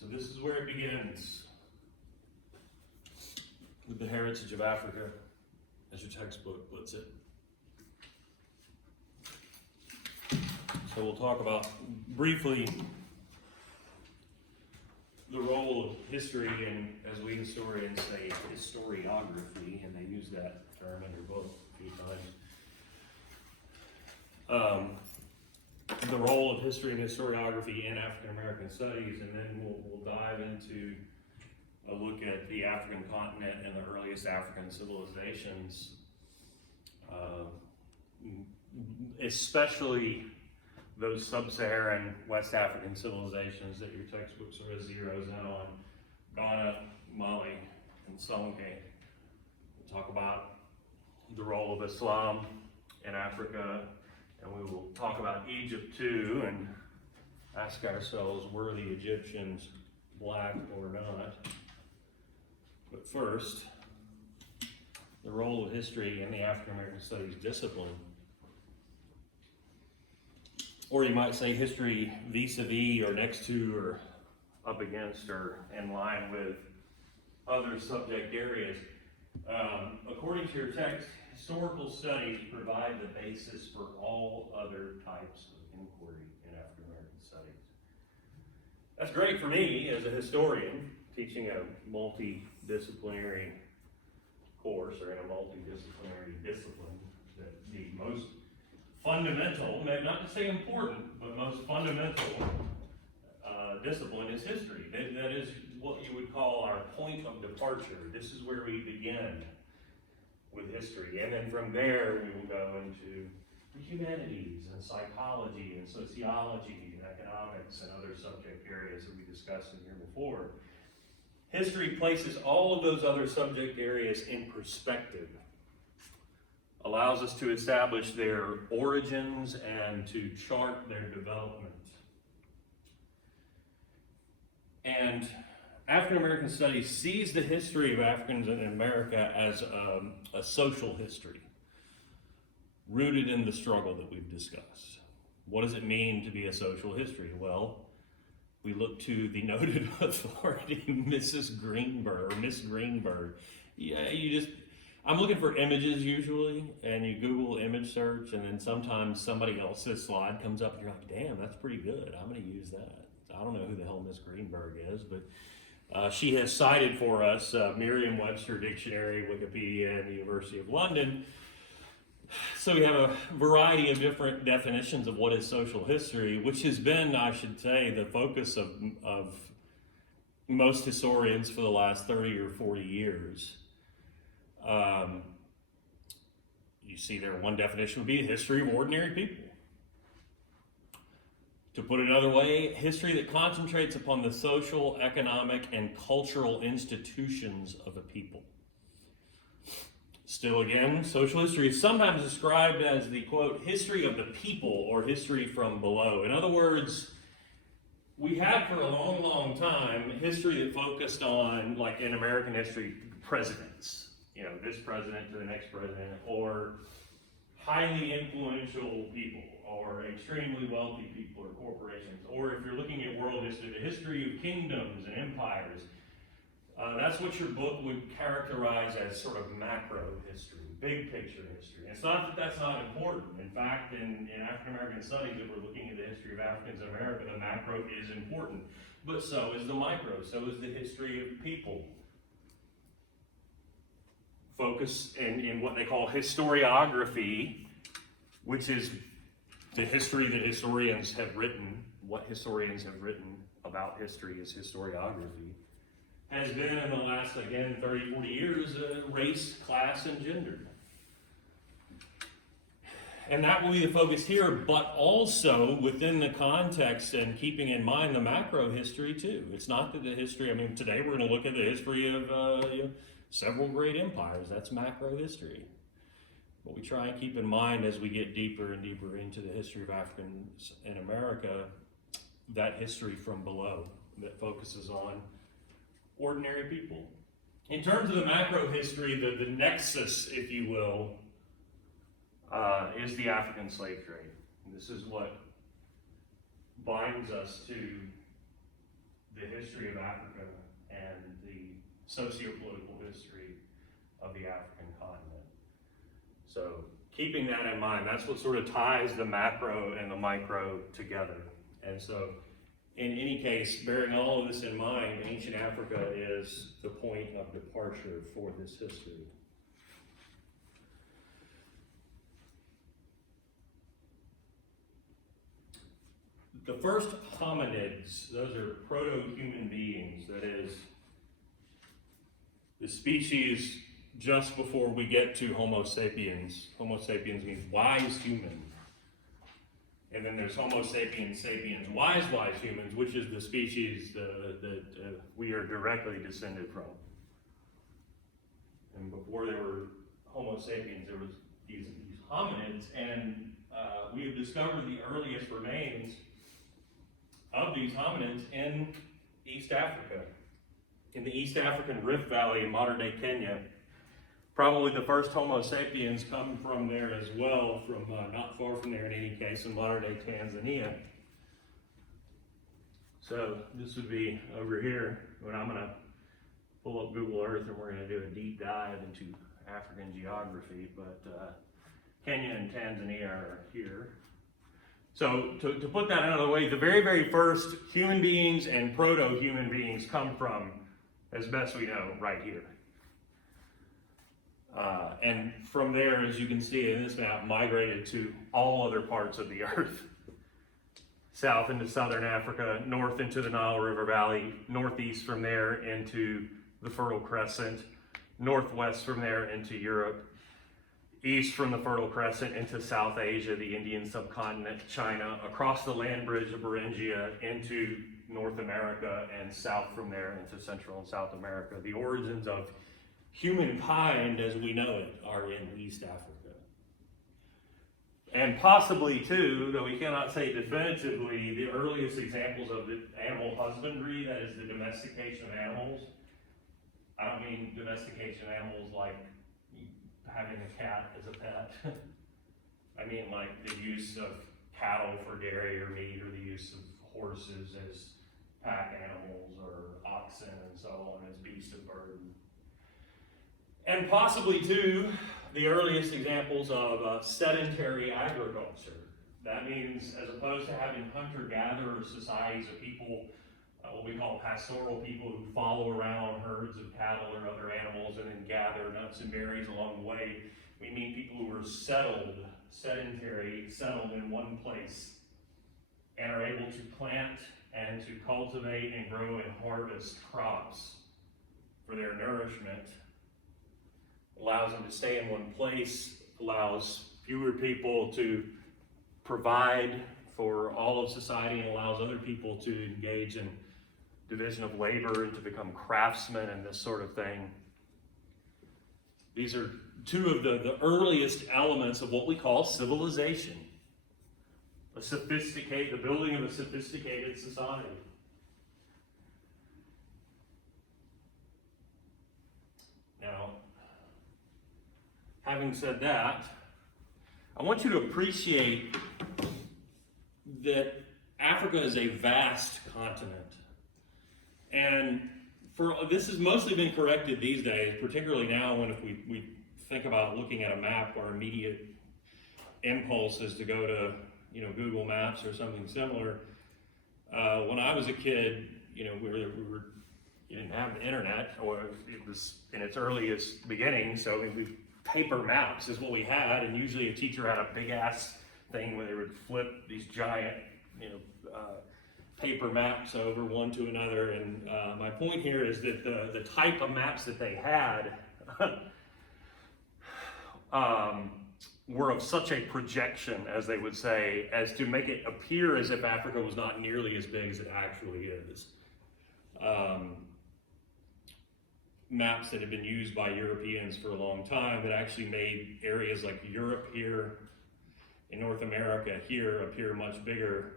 So this is where it begins, with the heritage of Africa, as your textbook puts it. So we'll talk about briefly the role of history in, as we historians say, historiography, and they use that term in your book a few times. The role of history and historiography in African American studies, and then we'll dive into a look at the African continent and the earliest African civilizations, especially those sub-Saharan West African civilizations that your textbook sort of zeroes in on: Ghana, Mali, and Songhai. We'll talk about the role of Islam in Africa, and we will talk about Egypt too, and ask ourselves, were the Egyptians black or not? But first, the role of history in the African American studies discipline. Or you might say history vis-a-vis or next to or up against or in line with other subject areas. According to your text, historical studies provide the basis for all other types of inquiry in African American studies. That's great for me as a historian, teaching a multidisciplinary course or in a multidisciplinary discipline. That the most fundamental, not to say important, but most fundamental discipline is history. That is what you would call our point of departure. This is where we begin with history. And then from there, we will go into the humanities and psychology and sociology and economics and other subject areas that we discussed in here before. History places all of those other subject areas in perspective, allows us to establish their origins and to chart their development. And African American studies sees the history of Africans in America as a social history, rooted in the struggle that we've discussed. What does it mean to be a social history? Well, we look to the noted authority, Mrs. Greenberg, or Miss Greenberg. Yeah, I'm looking for images usually, and you Google image search, and then sometimes somebody else's slide comes up, and you're like, damn, that's pretty good. I'm going to use that. I don't know who the hell Miss Greenberg is, but she has cited for us Merriam-Webster Dictionary, Wikipedia, and the University of London. So we have a variety of different definitions of what is social history, which has been, I should say, the focus of most historians for the last 30 or 40 years. You see there, one definition would be a history of ordinary people. To put it another way, history that concentrates upon the social, economic, and cultural institutions of a people. Still again, social history is sometimes described as the, quote, history of the people or history from below. In other words, we had for a long, long time history that focused on, like in American history, presidents. You know, this president to the next president, or highly influential people, or extremely wealthy people, or corporations. Or if you're looking at world history, the history of kingdoms and empires. That's what your book would characterize as sort of macro history, big picture history. It's not that that's not important. In fact, in African American studies, if we're looking at the history of Africans in America, the macro is important. But so is the micro, so is the history of people. Focus in what they call historiography, which is the history that historians have written. What historians have written about history is historiography. Has been in the last, again, 30, 40 years, race, class, and gender. And that will be the focus here, but also within the context and keeping in mind the macro history too. It's not that the history, today we're going to look at the history of several great empires. That's macro history. But we try and keep in mind as we get deeper and deeper into the history of Africans in America, that history from below that focuses on ordinary people. In terms of the macro history, the nexus, if you will, is the African slave trade. And this is what binds us to the history of Africa and the socio-political history of the African continent. So keeping that in mind, that's what sort of ties the macro and the micro together. And so in any case, bearing all of this in mind, ancient Africa is the point of departure for this history. The first hominids, those are proto-human beings, that is, the species just before we get to Homo sapiens. Homo sapiens means wise human. And then there's Homo sapiens sapiens, wise humans, which is the species that we are directly descended from. And before there were Homo sapiens, there was these hominids, and we have discovered the earliest remains of these hominids in East Africa. In the East African Rift Valley in modern-day Kenya. Probably the first Homo sapiens come from there as well, from not far from there in any case, in modern-day Tanzania. So this would be over here, when I'm gonna pull up Google Earth and we're gonna do a deep dive into African geography, but Kenya and Tanzania are here. So to put that another way, the very, very first human beings and proto-human beings come from, as best we know, right here. And from there, as you can see in this map, migrated to all other parts of the earth. South into southern Africa, north into the Nile River Valley, northeast from there into the Fertile Crescent, northwest from there into Europe, east from the Fertile Crescent into South Asia, the Indian subcontinent, China, across the land bridge of Beringia into North America, and south from there into Central and South America. The origins of humankind as we know it are in East Africa. And possibly too, though we cannot say definitively, the earliest examples of the animal husbandry, that is the domestication of animals. I don't mean domestication of animals like having a cat as a pet. I mean like the use of cattle for dairy or meat, or the use of horses as pack animals, or oxen and so on as beasts of burden. And possibly too, the earliest examples of sedentary agriculture. That means, as opposed to having hunter-gatherer societies of people, what we call pastoral people who follow around herds of cattle or other animals and then gather nuts and berries along the way, we mean people who are sedentary, settled in one place, and are able to plant and to cultivate and grow and harvest crops for their nourishment. Allows them to stay in one place, allows fewer people to provide for all of society, and allows other people to engage in division of labor and to become craftsmen and this sort of thing. These are two of the earliest elements of what we call civilization. The building of a sophisticated society. Now, having said that, I want you to appreciate that Africa is a vast continent. And this has mostly been corrected these days, particularly now when if we think about looking at a map, our immediate impulse is to go to Google Maps or something similar. When I was a kid, we didn't have the internet, or it was in its earliest beginnings, so paper maps is what we had, and usually a teacher had a big ass thing where they would flip these giant, paper maps over one to another. And my point here is that the type of maps that they had were of such a projection, as they would say, as to make it appear as if Africa was not nearly as big as it actually is. Maps that had been used by Europeans for a long time that actually made areas like Europe here and North America here appear much bigger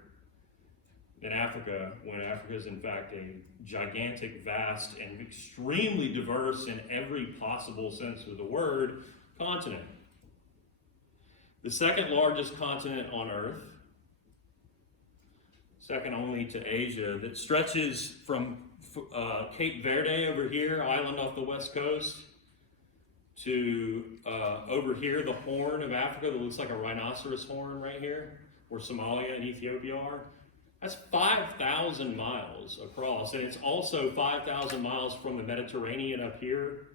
than Africa, when Africa is in fact a gigantic, vast, and extremely diverse in every possible sense of the word continent. The second largest continent on Earth. second only to Asia, that stretches from Cape Verde over here, island off the west coast, to over here, the Horn of Africa that looks like a rhinoceros horn right here, where Somalia and Ethiopia are. That's 5,000 miles across, and it's also 5,000 miles from the Mediterranean up here,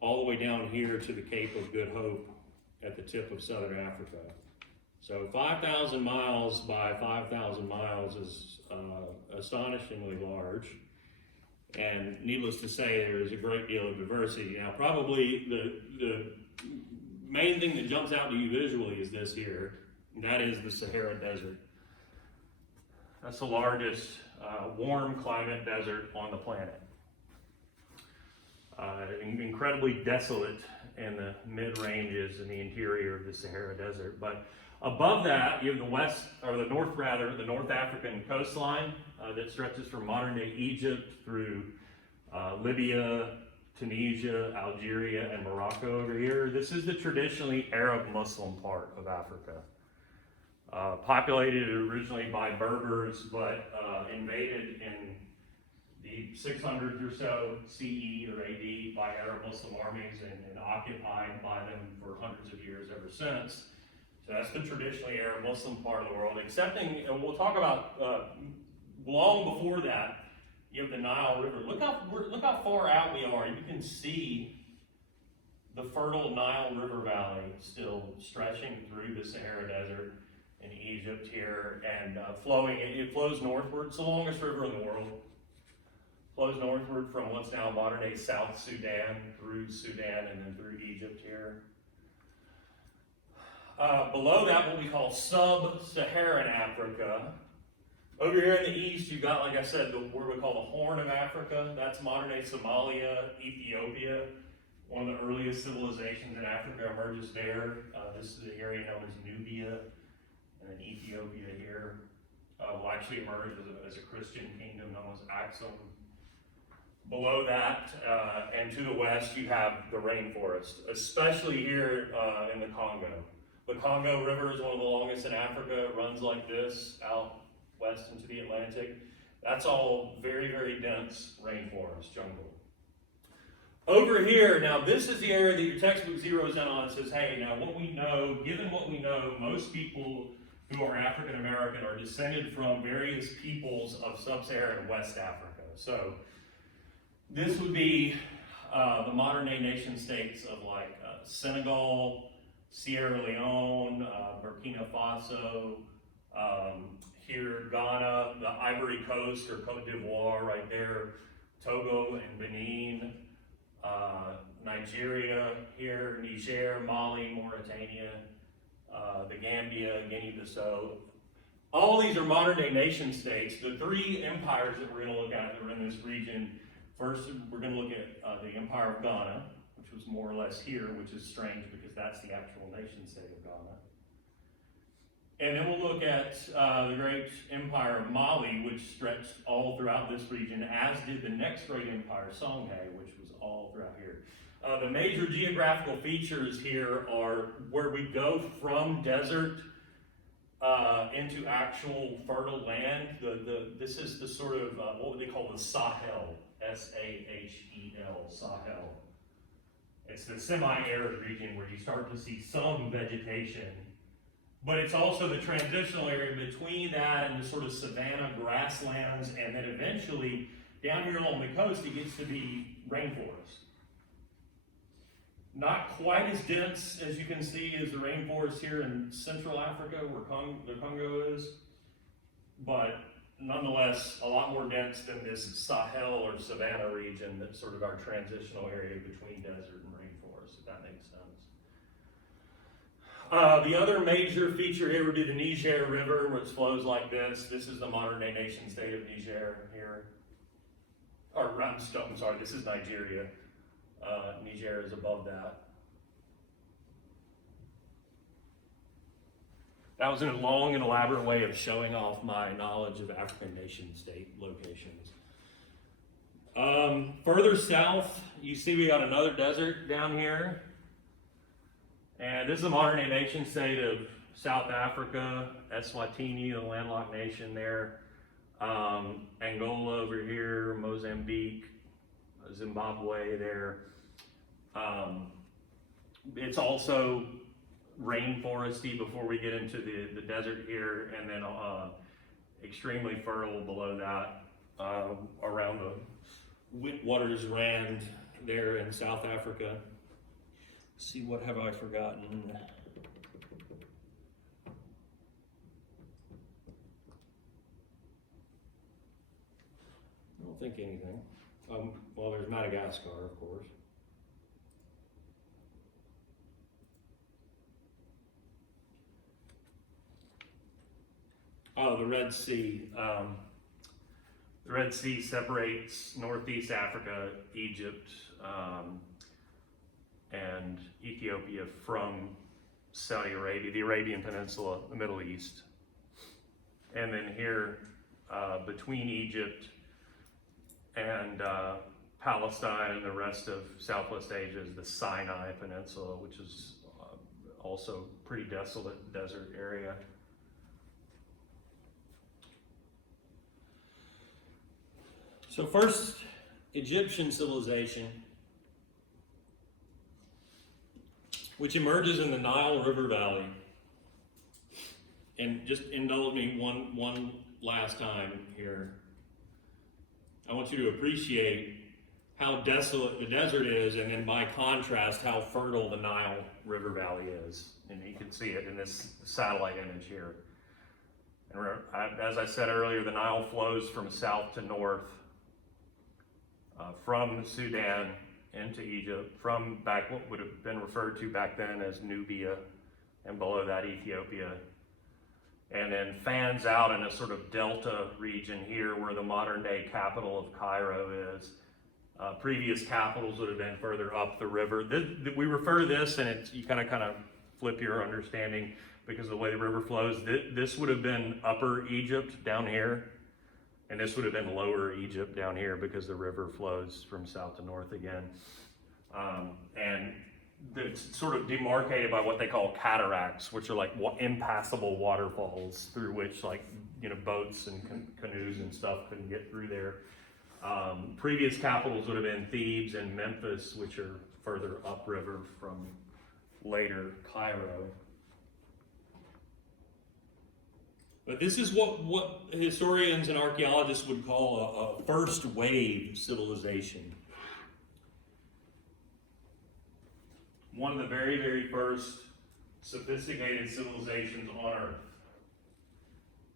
all the way down here to the Cape of Good Hope at the tip of southern Africa. So 5,000 miles by 5,000 miles is astonishingly large. And needless to say, there is a great deal of diversity. Now, probably the main thing that jumps out to you visually is this here, and that is the Sahara Desert. That's the largest warm climate desert on the planet. Incredibly desolate in the mid-ranges in the interior of the Sahara Desert. But above that, you have the North African coastline that stretches from modern-day Egypt through Libya, Tunisia, Algeria, and Morocco over here. This is the traditionally Arab Muslim part of Africa. Populated originally by Berbers, but invaded in the 600s or so CE or AD by Arab Muslim armies and occupied by them for hundreds of years ever since. So that's the traditionally Arab Muslim part of the world, excepting, and we'll talk about long before that, you have the Nile River. Look how far out we are. You can see the fertile Nile River Valley still stretching through the Sahara Desert in Egypt here and flowing. It flows northward. It's the longest river in the world. Flows northward from what's now modern-day South Sudan through Sudan and then through Egypt here. Below that, what we call sub-Saharan Africa. Over here in the east, you've got, like I said, what we call the Horn of Africa. That's modern-day Somalia, Ethiopia. One of the earliest civilizations in Africa emerges there. This is the area known as Nubia, and then Ethiopia here will actually emerge as a Christian kingdom known as Aksum. Below that, and to the west, you have the rainforest, especially here in the Congo. The Congo River is one of the longest in Africa. It runs like this out west into the Atlantic. That's all very, very dense rainforest jungle. Over here, now this is the area that your textbook zeroes in on and says, hey, now what we know, given what we know, most people who are African American are descended from various peoples of sub-Saharan West Africa. So this would be the modern day nation states of like Senegal, Sierra Leone, Burkina Faso, here Ghana, the Ivory Coast or Cote d'Ivoire right there, Togo and Benin, Nigeria here, Niger, Mali, Mauritania, the Gambia, Guinea-Bissau. All these are modern day nation states. The three empires that we're going to look at that are in this region, first we're going to look at the Empire of Ghana, which was more or less here, which is strange because that's the actual nation state of Ghana. And then we'll look at the great empire of Mali, which stretched all throughout this region, as did the next great empire, Songhai, which was all throughout here. The major geographical features here are where we go from desert into actual fertile land. This is the sort of, what they call the Sahel, S-A-H-E-L, Sahel. It's the semi-arid region where you start to see some vegetation, but it's also the transitional area between that and the sort of savanna grasslands, and then eventually down here along the coast it gets to be rainforest. Not quite as dense as you can see as the rainforest here in Central Africa where the Congo is, but nonetheless a lot more dense than this Sahel or savanna region that's sort of our transitional area between desert and rainforest, if that makes sense. The other major feature here would be the Niger River, which flows like this. This is the modern day nation state of Niger here. I'm sorry, this is Nigeria. Niger is above that. That was a long and elaborate way of showing off my knowledge of African nation state locations. Further south, you see we got another desert down here. And this is a modern day nation state of South Africa, Eswatini, the landlocked nation there, Angola over here, Mozambique, Zimbabwe there. It's also rainforesty before we get into the desert here, and then extremely fertile below that, around the Witwatersrand there in South Africa. Let's see, what have I forgotten? I don't think anything. Well, there's Madagascar, of course. Oh, the Red Sea. The Red Sea separates Northeast Africa, Egypt, and Ethiopia from Saudi Arabia, the Arabian Peninsula, the Middle East. And then here, between Egypt and Palestine and the rest of Southwest Asia is the Sinai Peninsula, which is also pretty desolate desert area. So first, Egyptian civilization, which emerges in the Nile River Valley. And just indulge me one last time here. I want you to appreciate how desolate the desert is, and then by contrast, how fertile the Nile River Valley is. And you can see it in this satellite image here. And as I said earlier, the Nile flows from south to north, from Sudan into Egypt, from back what would have been referred to back then as Nubia, and below that Ethiopia, and then fans out in a sort of delta region here where the modern day capital of Cairo is. Previous capitals would have been further up the river. We refer to this, and you kind of flip your understanding because of the way the river flows. This would have been Upper Egypt down here, and this would have been Lower Egypt down here because the river flows from south to north again. And it's sort of demarcated by what they call cataracts, which are like impassable waterfalls through which, like, boats and canoes and stuff couldn't get through there. Previous capitals would have been Thebes and Memphis, which are further upriver from later Cairo. But this is what historians and archaeologists would call a first wave civilization. One of the very, very first sophisticated civilizations on Earth.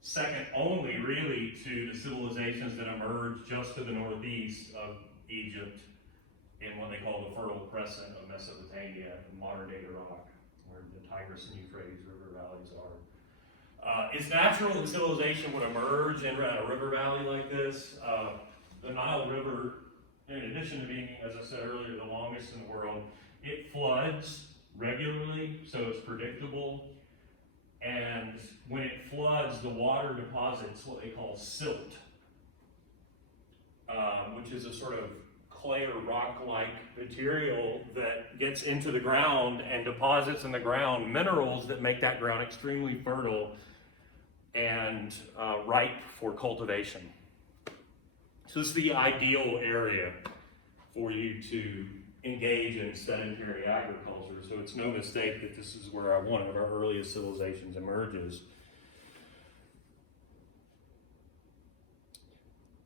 Second only, really, to the civilizations that emerged just to the northeast of Egypt in what they call the Fertile Crescent of Mesopotamia, modern-day Iraq, where the Tigris and Euphrates river valleys are. It's natural that civilization would emerge in a river valley like this. The Nile River, in addition to being, as I said earlier, the longest in the world, it floods regularly, so it's predictable. And when it floods, the water deposits what they call silt, which is a sort of clay or rock-like material that gets into the ground and deposits in the ground minerals that make that ground extremely fertile and ripe for cultivation. So this is the ideal area for you to engage in sedentary agriculture. So it's no mistake that this is where one of our earliest civilizations emerges.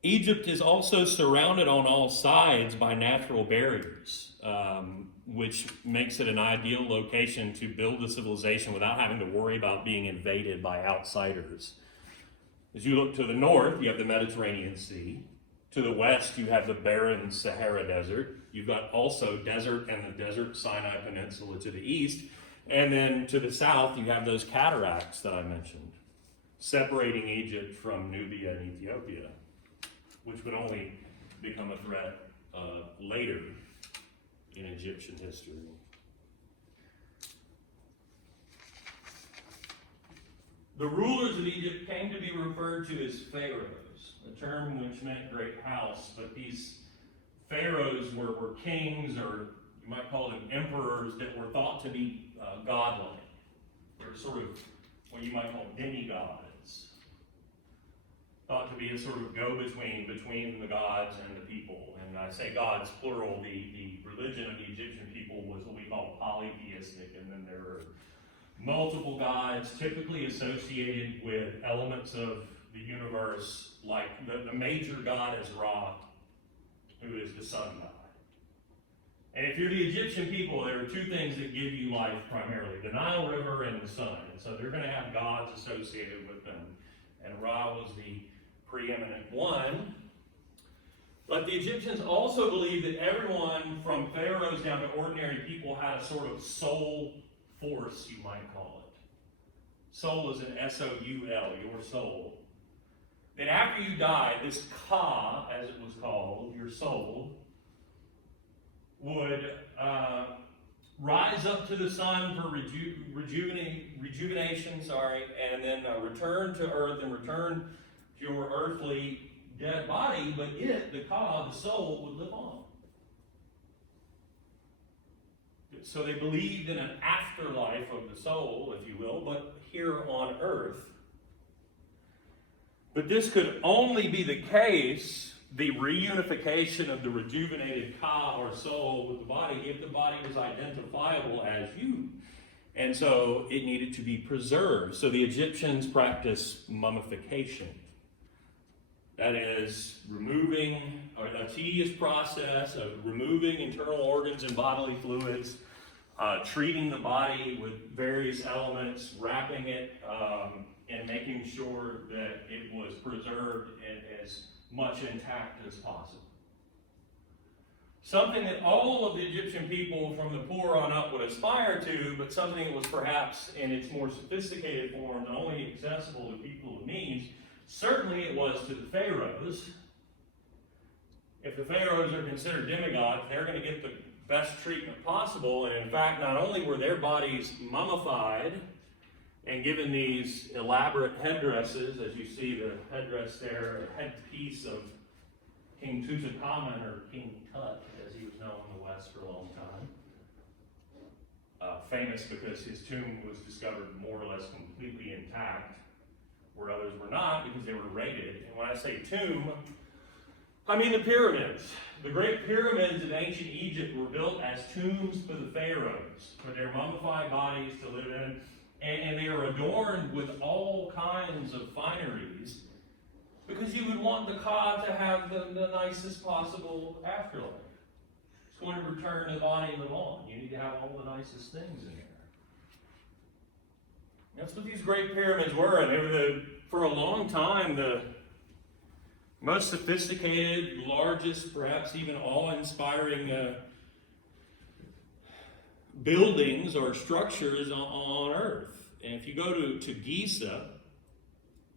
Egypt is also surrounded on all sides by natural barriers, which makes it an ideal location to build a civilization without having to worry about being invaded by outsiders. As you look to the north, you have the Mediterranean Sea. To the west, you have the barren Sahara Desert. You've got also desert and the desert Sinai Peninsula to the east. And then to the south, you have those cataracts that I mentioned, separating Egypt from Nubia and Ethiopia, which would only become a threat later in Egyptian history. The rulers of Egypt came to be referred to as pharaohs, a term which meant great house, but these pharaohs were kings, or you might call them emperors, that were thought to be godlike. They're sort of what you might call demigods, thought to be a sort of go-between between the gods and the people. And I say gods plural, the religion of the Egyptian people was what we call polytheistic, and then there were multiple gods typically associated with elements of the universe, like the major god is Ra, who is the sun god. And if you're the Egyptian people, there are two things that give you life primarily, the Nile River and the sun. And so they're going to have gods associated with them. And Ra was the preeminent one. But the Egyptians also believed that everyone from pharaohs down to ordinary people had a sort of soul force, you might call it. Soul is an S-O-U-L, your soul. That after you die, this Ka, as it was called, your soul, would rise up to the sun for rejuvenation, and then return to earth and return to your earthly dead body, but it, the Ka, the soul, would live on. So they believed in an afterlife of the soul, if you will, but here on earth. But this could only be the case, the reunification of the rejuvenated Ka or soul with the body, if the body was identifiable as you. And so it needed to be preserved. So the Egyptians practiced mummification. That is, removing, or a tedious process of removing internal organs and bodily fluids, treating the body with various elements, wrapping it, and making sure that it was preserved and as much intact as possible. Something that all of the Egyptian people from the poor on up would aspire to, but something that was perhaps in its more sophisticated form and only accessible to people of means. Certainly it was to the pharaohs. If the pharaohs are considered demigods, they're going to get the best treatment possible. And in fact, not only were their bodies mummified and given these elaborate headdresses, as you see the headdress there, a headpiece of King Tutankhamun, or King Tut, as he was known in the West for a long time. Famous because his tomb was discovered more or less completely intact, where others were not because they were raided. And when I say tomb, I mean the pyramids. The great pyramids of ancient Egypt were built as tombs for the pharaohs, for their mummified bodies to live in. And they are adorned with all kinds of fineries because you would want the Ka to have the nicest possible afterlife. It's going to return to the body and live on. You need to have all the nicest things in there. That's what these great pyramids were, and they were, for a long time, the most sophisticated, largest, perhaps even awe-inspiring buildings or structures on earth. And if you go to Giza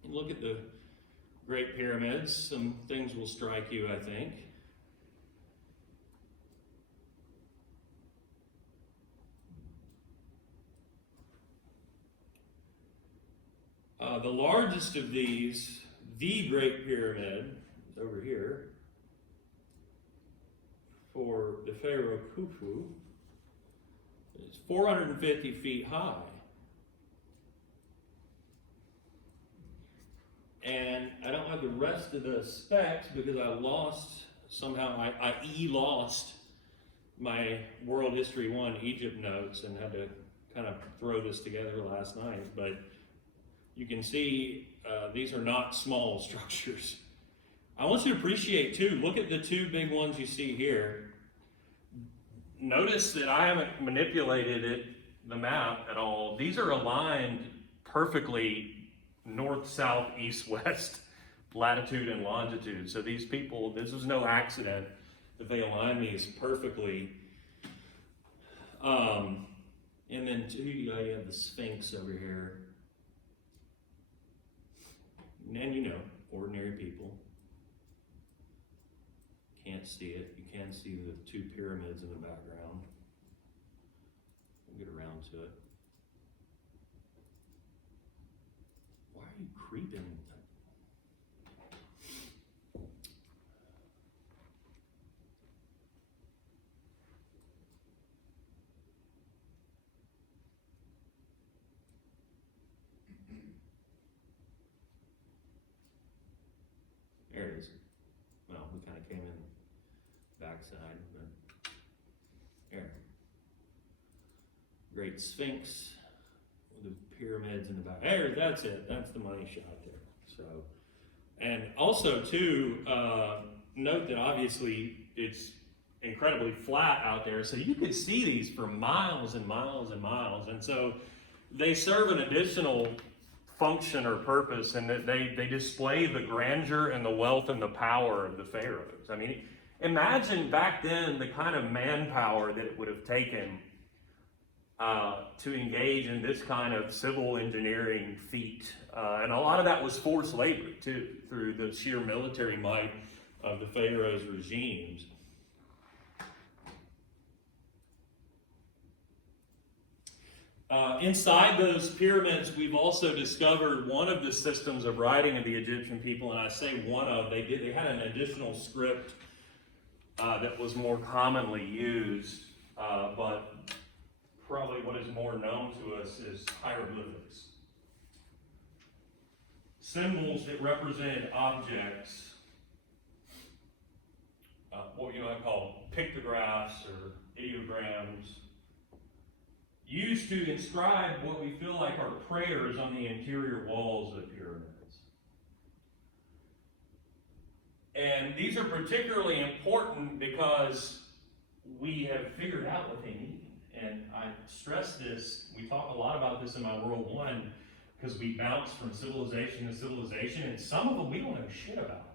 and look at the Great Pyramids, some things will strike you, I think. The largest of these, the Great Pyramid, is over here, for the Pharaoh Khufu. It's 450 feet high. And I don't have the rest of the specs because I lost, somehow I lost my World History 1 Egypt notes and had to kind of throw this together last night. But you can see these are not small structures. I want you to appreciate too, look at the two big ones you see here. Notice that I haven't manipulated the map at all. These are aligned perfectly north, south, east, west, latitude and longitude. So these people, this was no accident that they align these perfectly. And then too, you have the Sphinx over here. And you know, ordinary people. Can't see it. You can see the two pyramids in the background. We'll get around to it. Why are you creeping? There it is. Well, we kind of came in backside, but there. Great Sphinx, the pyramids in the back. There, that's it. That's the money shot there. So, and also too, note that obviously it's incredibly flat out there, so you could see these for miles and miles and miles. And so they serve an additional function or purpose, and that they display the grandeur and the wealth and the power of the pharaohs. I mean, imagine back then the kind of manpower that it would have taken to engage in this kind of civil engineering feat. And a lot of that was forced labor too, through the sheer military might of the pharaoh's regimes. Inside those pyramids, we've also discovered one of the systems of writing of the Egyptian people, and I say one of, they had an additional script that was more commonly used, but probably what is more known to us is hieroglyphics. Symbols that represent objects, what you might call pictographs or ideograms, used to inscribe what we feel like are prayers on the interior walls of the pyramids. And these are particularly important because we have figured out what they mean. And I stress this, we talk a lot about this in my World One, because we bounce from civilization to civilization, and some of them we don't know shit about,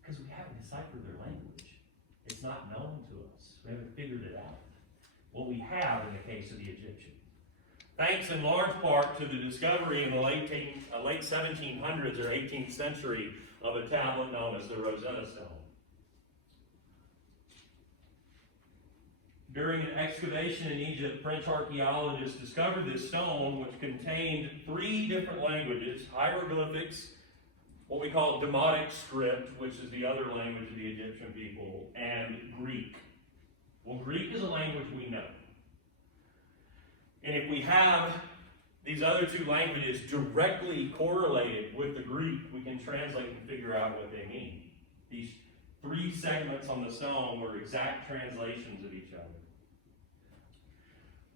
because we haven't deciphered their language. It's not known to us. We haven't figured it out. What we have in the case of the Egyptians. Thanks in large part to the discovery in the late 1700s or 18th century of a tablet known as the Rosetta Stone. During an excavation in Egypt, French archaeologists discovered this stone which contained 3 different languages: hieroglyphics, what we call Demotic script, which is the other language of the Egyptian people, and Greek. Well, Greek is a language we know. And if we have these other 2 languages directly correlated with the Greek, we can translate and figure out what they mean. These 3 segments on the stone were exact translations of each other.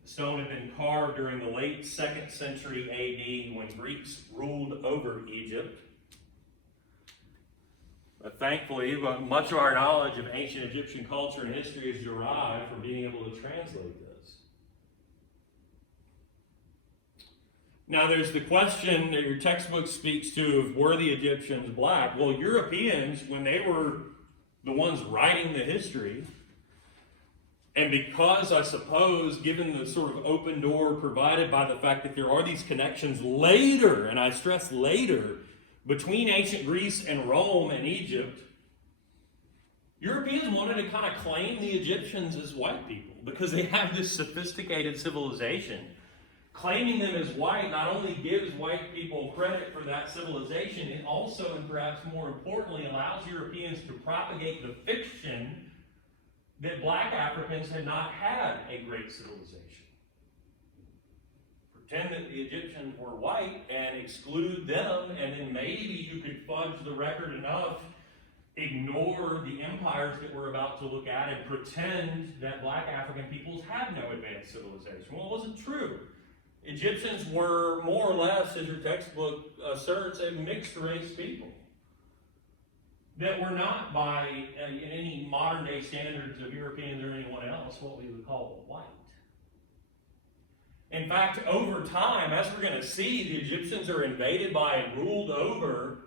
The stone had been carved during the late 2nd century AD when Greeks ruled over Egypt. But thankfully, much of our knowledge of ancient Egyptian culture and history is derived from being able to translate this. Now, there's the question that your textbook speaks to of, were the Egyptians black? Well, Europeans, when they were the ones writing the history, and because, I suppose, given the sort of open door provided by the fact that there are these connections later, and I stress later, between ancient Greece and Rome and Egypt, Europeans wanted to kind of claim the Egyptians as white people because they have this sophisticated civilization. Claiming them as white not only gives white people credit for that civilization, it also, and perhaps more importantly, allows Europeans to propagate the fiction that black Africans had not had a great civilization. Pretend that the Egyptians were white and exclude them, and then maybe you could fudge the record enough, ignore the empires that we're about to look at, and pretend that black African peoples had no advanced civilization. Well, it wasn't true. Egyptians were more or less, as your textbook asserts, a mixed race people that were not, by any modern day standards of Europeans or anyone else, what we would call white. In fact, over time, as we're going to see, the Egyptians are invaded by and ruled over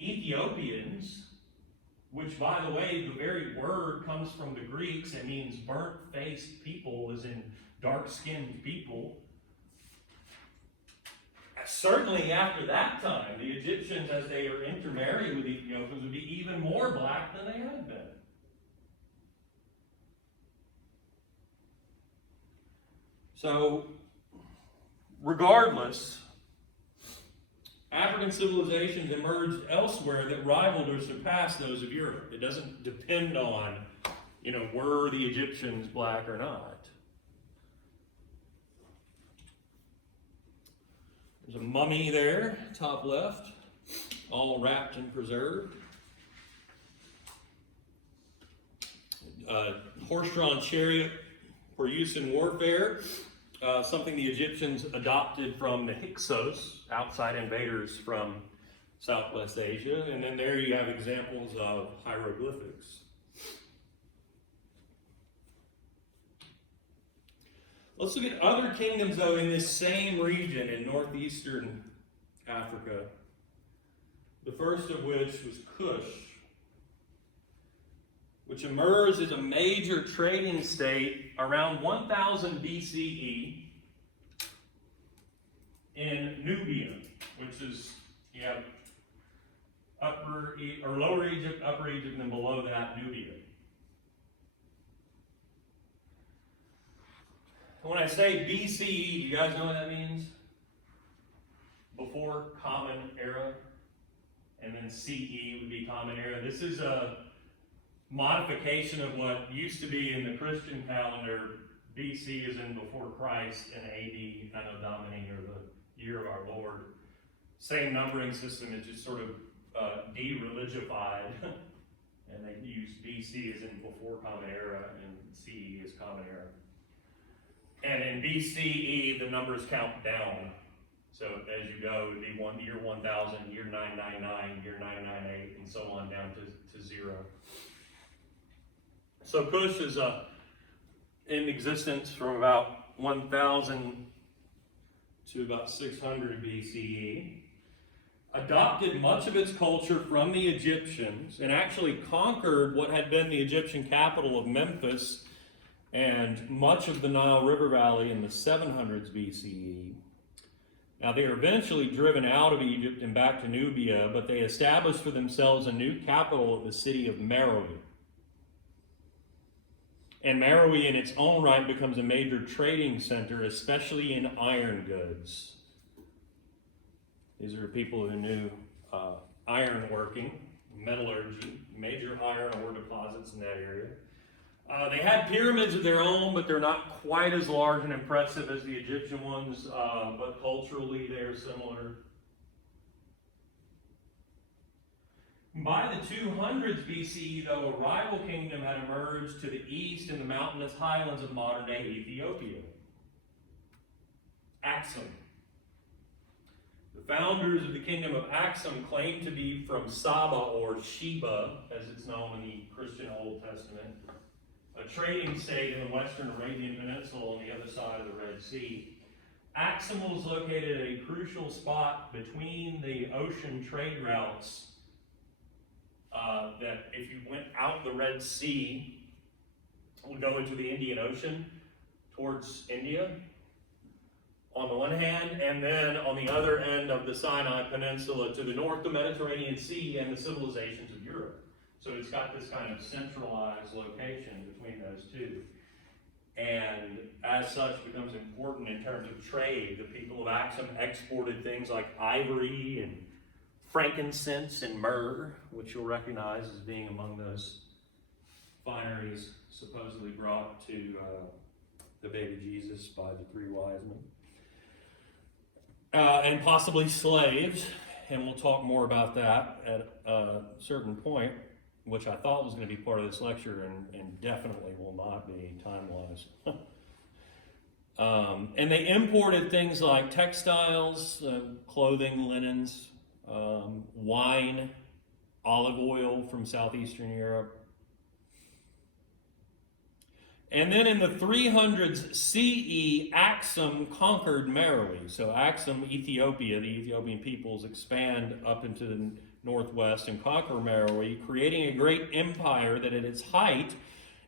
Ethiopians, which, by the way, the very word comes from the Greeks and means burnt-faced people, as in dark-skinned people. Certainly after that time, the Egyptians, as they are intermarried with Ethiopians, would be even more black than they had been. So, regardless, African civilizations emerged elsewhere that rivaled or surpassed those of Europe. It doesn't depend on, were the Egyptians black or not. There's a mummy there, top left, all wrapped and preserved. horse-drawn chariot for use in warfare, something the Egyptians adopted from the Hyksos, outside invaders from Southwest Asia. And then there you have examples of hieroglyphics. Let's look at other kingdoms, though, in this same region in northeastern Africa. The first of which was Kush, which emerged as a major trading state around 1000 BCE in Nubia, which is, you have Lower Egypt, Upper Egypt, and then below that, Nubia. When I say BCE, do you guys know what that means? Before Common Era, and then CE would be Common Era. This is a modification of what used to be in the Christian calendar. BC is in before Christ, and AD, Anno Domini, or the year of our Lord. Same numbering system, it just sort of de-religified, and they use BC as in before Common Era, and CE is Common Era. And in BCE, the numbers count down. So as you go, it would be year 1000, year 999, year 998, and so on down to 0. So Kush is in existence from about 1000 to about 600 BCE. Adopted much of its culture from the Egyptians, and actually conquered what had been the Egyptian capital of Memphis and much of the Nile River Valley in the 700s BCE. Now, they were eventually driven out of Egypt and back to Nubia, but they established for themselves a new capital at the city of Meroe. And Meroe in its own right becomes a major trading center, especially in iron goods. These are people who knew iron working, metallurgy, major iron ore deposits in that area. They had pyramids of their own, but they're not quite as large and impressive as the Egyptian ones, but culturally they're similar. By the 200s BCE, though, a rival kingdom had emerged to the east in the mountainous highlands of modern-day Ethiopia. Axum. The founders of the kingdom of Axum claimed to be from Saba, or Sheba, as it's known in the Christian Old Testament, a trading state in the western Arabian Peninsula on the other side of the Red Sea. Axum was located at a crucial spot between the ocean trade routes that if you went out the Red Sea, would go into the Indian Ocean towards India on the one hand, and then on the other end of the Sinai Peninsula to the north, the Mediterranean Sea and the civilizations of Europe. So it's got this kind of centralized location between those two. And as such becomes important in terms of trade. The people of Axum exported things like ivory and frankincense and myrrh, which you'll recognize as being among those fineries supposedly brought to the baby Jesus by the 3 wise men. And possibly slaves, and we'll talk more about that at a certain point, which I thought was going to be part of this lecture and definitely will not be time-wise. And they imported things like textiles, clothing, linens, wine, olive oil from southeastern Europe. And then in the 300s CE, Axum conquered Meroe. So Axum, Ethiopia, the Ethiopian peoples expand up into the northwest and conquer Meroe, creating a great empire that at its height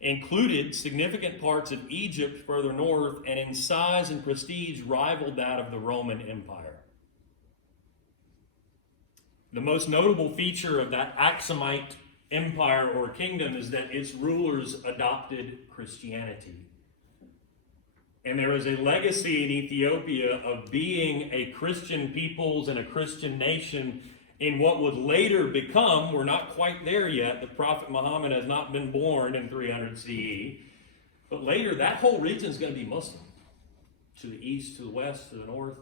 included significant parts of Egypt further north, and in size and prestige rivaled that of the Roman Empire. The most notable feature of that Axumite empire or kingdom is that its rulers adopted Christianity. And there is a legacy in Ethiopia of being a Christian peoples and a Christian nation in what would later become, we're not quite there yet, the Prophet Muhammad has not been born in 300 CE, but later that whole region is going to be Muslim, to the east, to the west, to the north.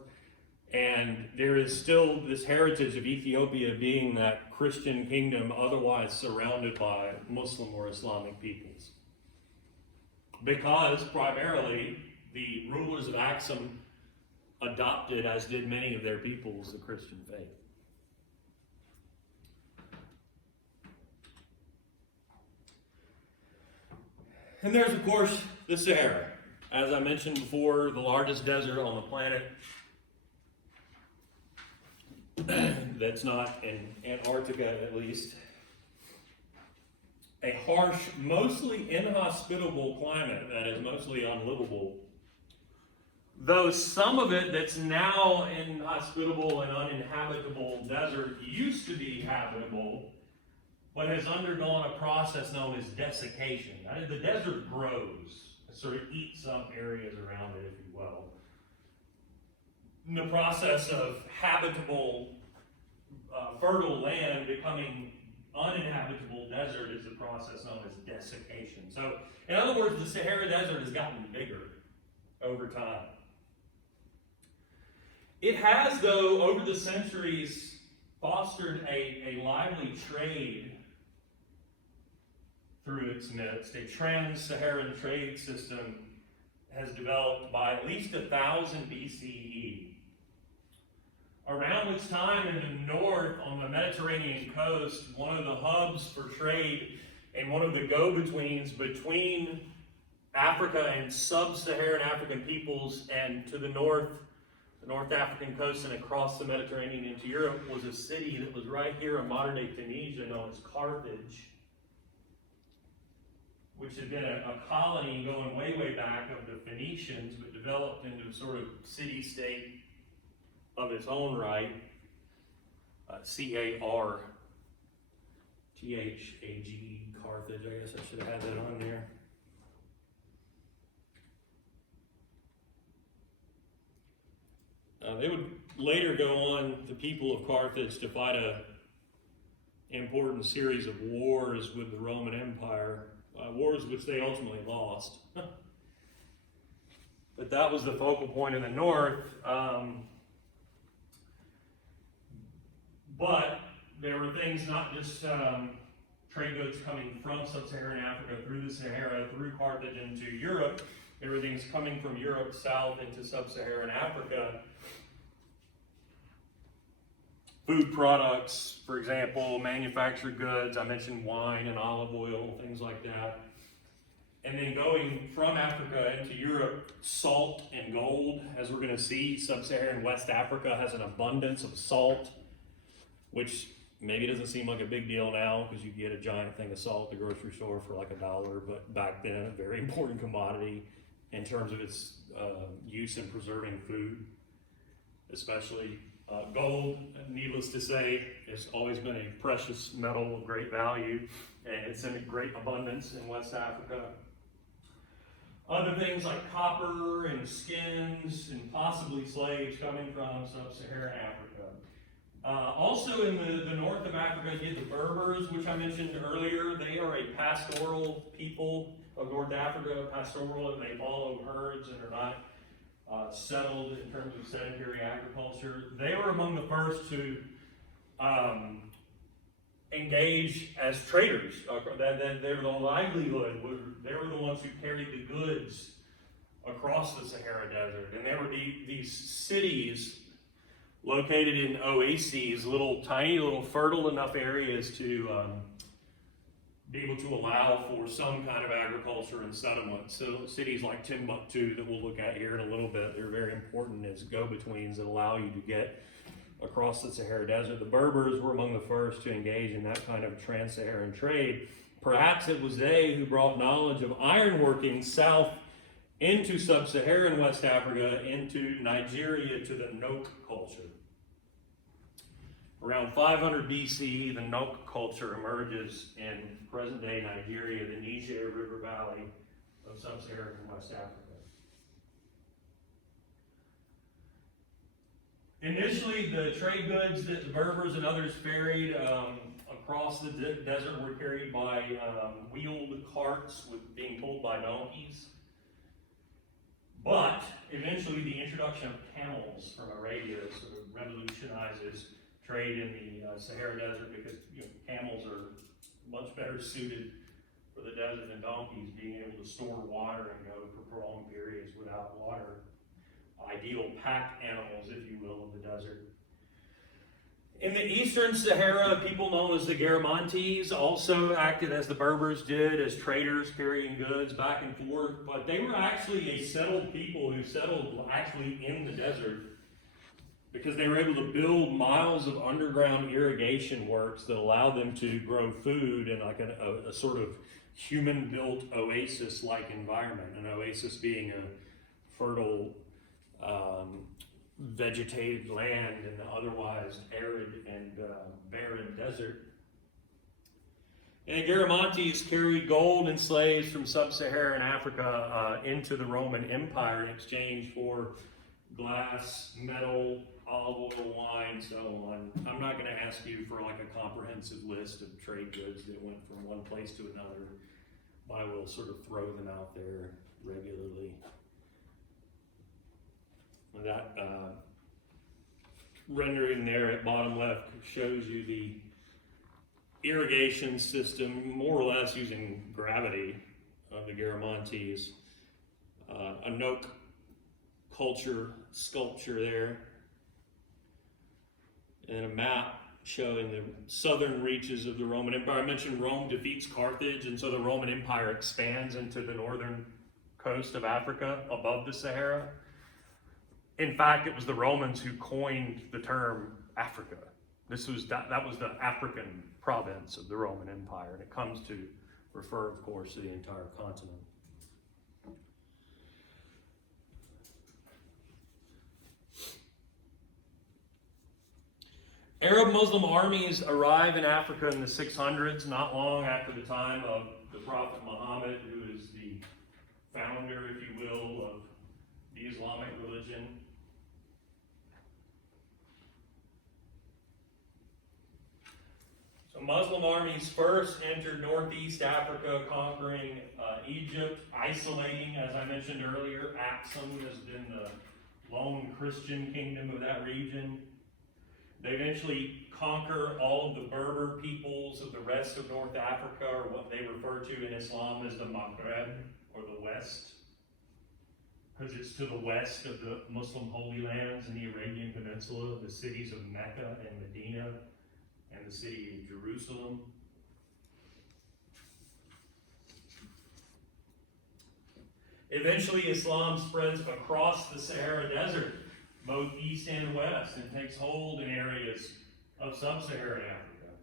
And there is still this heritage of Ethiopia being that Christian kingdom, otherwise surrounded by Muslim or Islamic peoples. because primarily the rulers of Axum adopted, as did many of their peoples, the Christian faith. And there's, of course, the Sahara. As I mentioned before, the largest desert on the planet. That's not in Antarctica, at least. A harsh, mostly inhospitable climate that is mostly unlivable. Though some of it that's now inhospitable and uninhabitable desert used to be habitable, but has undergone a process known as desiccation. That is, the desert grows, it sort of eats up areas around it, if you will. In the process of habitable, fertile land becoming uninhabitable desert is the process known as desiccation. So, in other words, the Sahara Desert has gotten bigger over time. It has, though, over the centuries, fostered a lively trade through its midst. A trans-Saharan trade system has developed by at least 1000 BCE. Around this time in the north, on the Mediterranean coast, one of the hubs for trade and one of the go-betweens between Africa and sub-Saharan African peoples, and to the North African coast and across the Mediterranean into Europe, was a city that was right here in modern-day Tunisia known as Carthage, which had been a colony going way, way back of the Phoenicians, but developed into a sort of city-state of its own right. Carthage, Carthage. I guess I should have had that on there. They would later go on, the people of Carthage, to fight an important series of wars with the Roman Empire, wars which they ultimately lost. But that was the focal point in the north. But there were things, not just trade goods coming from sub-Saharan Africa through the Sahara, through Carthage into Europe. There were things coming from Europe south into sub-Saharan Africa. Food products, for example, manufactured goods. I mentioned wine and olive oil, things like that. And then going from Africa into Europe, salt and gold. As we're going to see, sub-Saharan West Africa has an abundance of salt, which maybe doesn't seem like a big deal now because you get a giant thing of salt at the grocery store for like $1, but back then, a very important commodity in terms of its use in preserving food, especially gold. Needless to say, has always been a precious metal of great value, and it's in great abundance in West Africa. Other things like copper and skins and possibly slaves coming from sub-Saharan Africa. Also in the north of Africa, you get the Berbers, which I mentioned earlier. They are a pastoral people of North Africa, pastoral, and they follow herds and are not settled in terms of sedentary agriculture. They were among the first to engage as traders. They were the livelihood. They were the ones who carried the goods across the Sahara Desert. And there were these cities located in oases, tiny little fertile enough areas to be able to allow for some kind of agriculture and settlement. So cities like Timbuktu that we'll look at here in a little bit, they're very important as go-betweens that allow you to get across the Sahara Desert. The Berbers were among the first to engage in that kind of trans-Saharan trade. Perhaps it was they who brought knowledge of ironworking south into sub-Saharan West Africa, into Nigeria, to the Nok culture. Around 500 BCE, the Nok culture emerges in present-day Nigeria, the Niger River Valley of sub-Saharan West Africa. Initially, the trade goods that the Berbers and others ferried across the desert were carried by wheeled carts being pulled by donkeys. But eventually, the introduction of camels from Arabia sort of revolutionizes trade in the Sahara Desert, because camels are much better suited for the desert and donkeys, being able to store water and go for prolonged periods without water. Ideal pack animals, if you will, of the desert. In the eastern Sahara, people known as the Garamantes also acted as the Berbers did, as traders carrying goods back and forth, but they were actually a settled people who settled actually in the desert because they were able to build miles of underground irrigation works that allowed them to grow food in like a sort of human-built oasis-like environment, an oasis being a fertile vegetated land in the otherwise arid and barren desert. And the Garamantes carried gold and slaves from sub-Saharan Africa into the Roman Empire in exchange for glass, metal, olive oil, wine, so on. I'm not going to ask you for like a comprehensive list of trade goods that went from one place to another, but I will sort of throw them out there regularly. That rendering there at bottom left shows you the irrigation system, more or less using gravity, of the Garamantes. Anoke culture sculpture there, and a map showing the southern reaches of the Roman Empire. I mentioned Rome defeats Carthage, and so the Roman Empire expands into the northern coast of Africa above the Sahara. In fact, it was the Romans who coined the term Africa. That was the African province of the Roman Empire, and it comes to refer, of course, to the entire continent. Arab Muslim armies arrive in Africa in the 600s, not long after the time of the Prophet Muhammad, who is the founder, if you will, of the Islamic religion. So Muslim armies first entered northeast Africa, conquering Egypt, isolating, as I mentioned earlier, Axum has been the lone Christian kingdom of that region. They eventually conquer all of the Berber peoples of the rest of North Africa, or what they refer to in Islam as the Maghreb, or the West, because it's to the west of the Muslim Holy Lands in the Arabian Peninsula, the cities of Mecca and Medina, and the city of Jerusalem. Eventually, Islam spreads across the Sahara Desert, both east and west, and takes hold in areas of sub-Saharan Africa.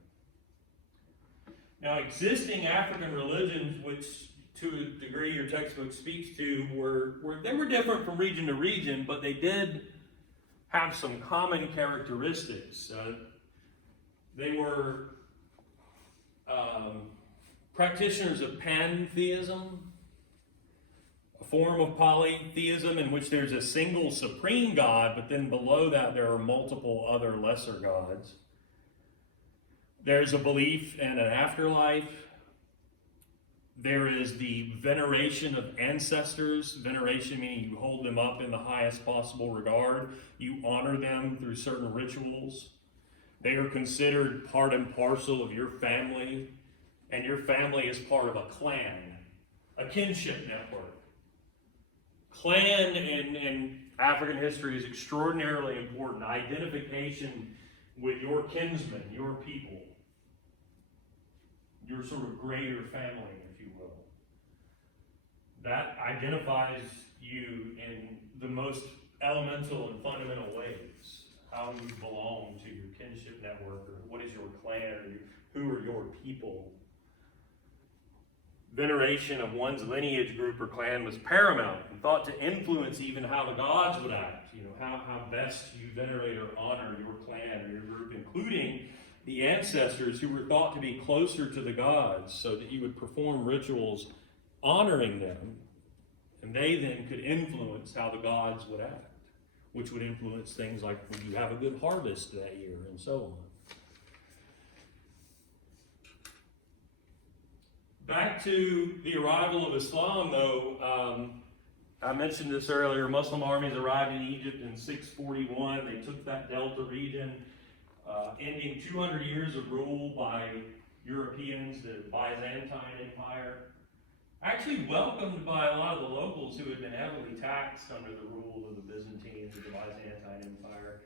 Now, existing African religions, which to a degree your textbook speaks to, were different from region to region, but they did have some common characteristics. They were practitioners of pantheism, a form of polytheism in which there's a single supreme God, but then below that there are multiple other lesser gods. There's a belief in an afterlife. There is the veneration of ancestors. Veneration meaning you hold them up in the highest possible regard. You honor them through certain rituals. They are considered part and parcel of your family, and your family is part of a clan, a kinship network. Clan in African history is extraordinarily important. Identification with your kinsmen, your people, your sort of greater family, if you will. That identifies you in the most elemental and fundamental ways. How you belong to your kinship network, or what is your clan, or who are your people. Veneration of one's lineage, group, or clan was paramount and thought to influence even how the gods would act. You know, how best you venerate or honor your clan or your group, including the ancestors who were thought to be closer to the gods, so that you would perform rituals honoring them, and they then could influence how the gods would act, which would influence things like when you have a good harvest that year and so on. Back to the arrival of Islam, though, I mentioned this earlier. Muslim armies arrived in Egypt in 641. They took that Delta region, ending 200 years of rule by Europeans, the Byzantine Empire, actually welcomed by a lot of the locals who had been heavily taxed under the rule of the Byzantines or the Byzantine Empire.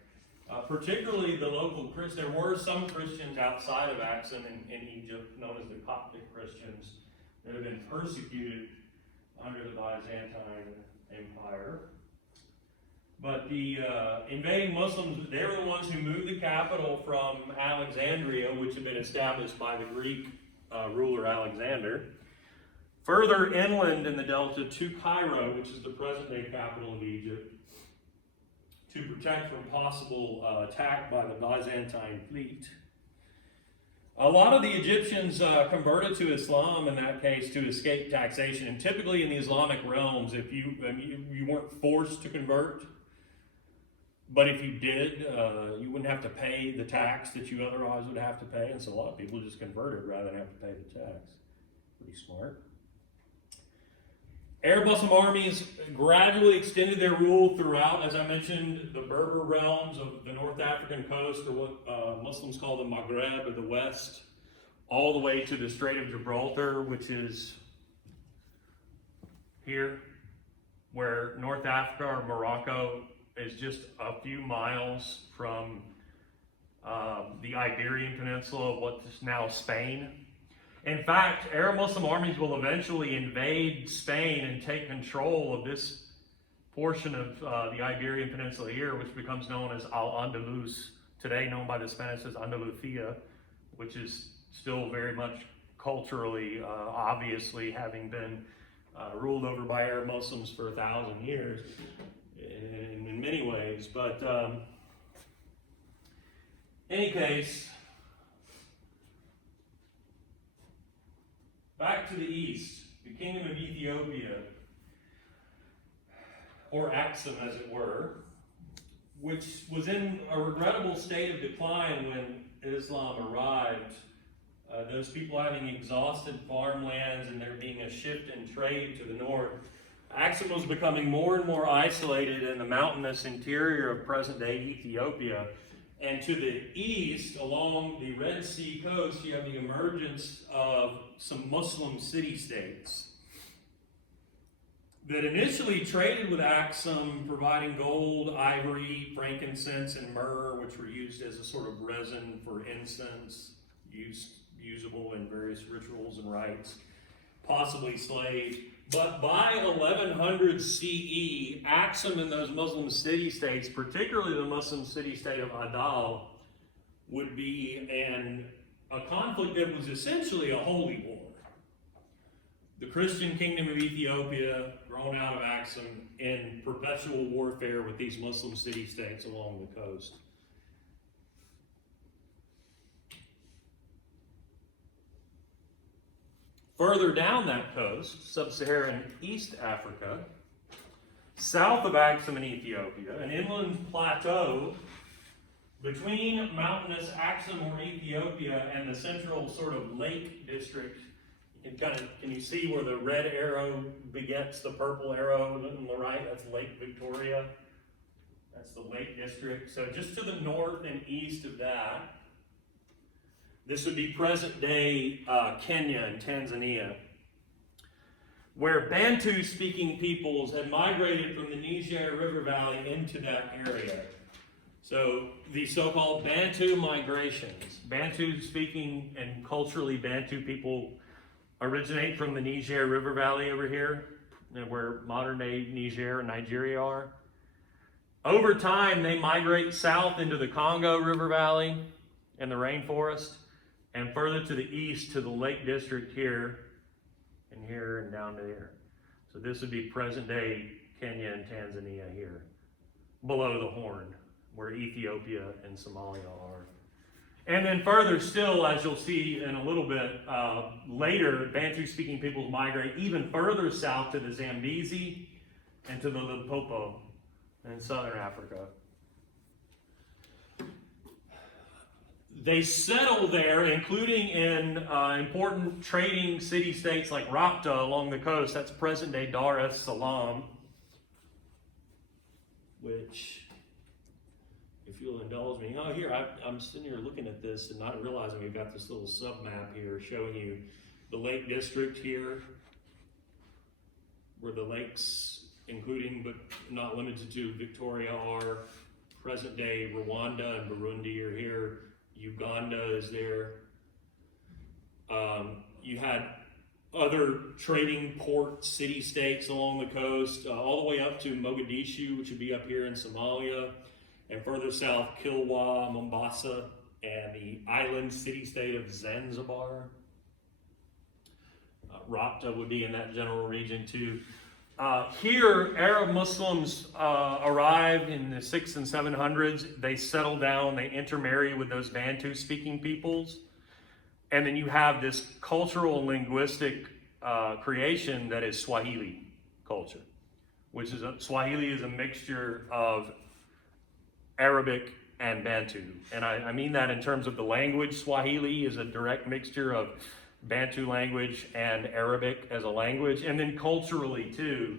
Particularly the local Christians. There were some Christians outside of Axum in Egypt, known as the Coptic Christians, that have been persecuted under the Byzantine Empire. But the invading Muslims, they were the ones who moved the capital from Alexandria, which had been established by the Greek ruler Alexander, further inland in the delta to Cairo, which is the present-day capital of Egypt, to protect from possible attack by the Byzantine fleet. A lot of the Egyptians converted to Islam in that case to escape taxation. And typically in the Islamic realms, if you weren't forced to convert, but if you did, you wouldn't have to pay the tax that you otherwise would have to pay. And so a lot of people just converted rather than have to pay the tax. Pretty smart. Arab Muslim armies gradually extended their rule throughout, as I mentioned, the Berber realms of the North African coast, or what Muslims call the Maghreb, or the West, all the way to the Strait of Gibraltar, which is here, where North Africa or Morocco is just a few miles from the Iberian Peninsula, what is now Spain. In fact, Arab Muslim armies will eventually invade Spain and take control of this portion of the Iberian Peninsula here, which becomes known as Al-Andalus, today known by the Spanish as Andalusia, which is still very much culturally, obviously, having been ruled over by Arab Muslims for 1,000 years in many ways. But in any case, back to the east, the Kingdom of Ethiopia, or Axum as it were, which was in a regrettable state of decline when Islam arrived. Those people having exhausted farmlands and there being a shift in trade to the north. Axum was becoming more and more isolated in the mountainous interior of present-day Ethiopia. And to the east, along the Red Sea coast, you have the emergence of some Muslim city-states that initially traded with Axum, providing gold, ivory, frankincense, and myrrh, which were used as a sort of resin for incense, usable in various rituals and rites, possibly slaves. But by 1100 CE, Axum and those Muslim city-states, particularly the Muslim city-state of Adal, would be a conflict that was essentially a holy war. The Christian kingdom of Ethiopia, grown out of Axum, in perpetual warfare with these Muslim city-states along the coast. Further down that coast, sub-Saharan East Africa, south of Axum in Ethiopia, an inland plateau between mountainous Axum or Ethiopia and the central sort of lake district. Can you see where the red arrow begets the purple arrow on the right? That's Lake Victoria. That's the Lake District. So just to the north and east of that, this would be present-day Kenya and Tanzania, where Bantu-speaking peoples had migrated from the Niger River Valley into that area. So the so-called Bantu migrations. Bantu-speaking and culturally Bantu people originate from the Niger River Valley over here, where modern-day Niger and Nigeria are. Over time, they migrate south into the Congo River Valley and the rainforest, and further to the east to the Lake District here, and down to here. So this would be present-day Kenya and Tanzania here, below the Horn, where Ethiopia and Somalia are. And then further still, as you'll see in a little bit later, Bantu-speaking peoples migrate even further south to the Zambezi and to the Limpopo in southern Africa. They settle there, including in important trading city-states like Rapta along the coast. That's present-day Dar es Salaam, which, if you'll indulge me. Oh, here, I'm sitting here looking at this and not realizing we've got this little sub map here showing you the Lake District here, where the lakes, including but not limited to Victoria, are. Present day Rwanda and Burundi are here. Uganda is there. You had other trading port city-states along the coast, all the way up to Mogadishu, which would be up here in Somalia, and further south, Kilwa, Mombasa, and the island city-state of Zanzibar. Rabta would be in that general region too. Here, Arab Muslims arrived in the 600s and 700s. They settle down, they intermarry with those Bantu-speaking peoples. And then you have this cultural and linguistic creation that is Swahili culture, which is Swahili is a mixture of Arabic and Bantu. And I mean that in terms of the language. Swahili is a direct mixture of Bantu language and Arabic as a language. And then culturally too,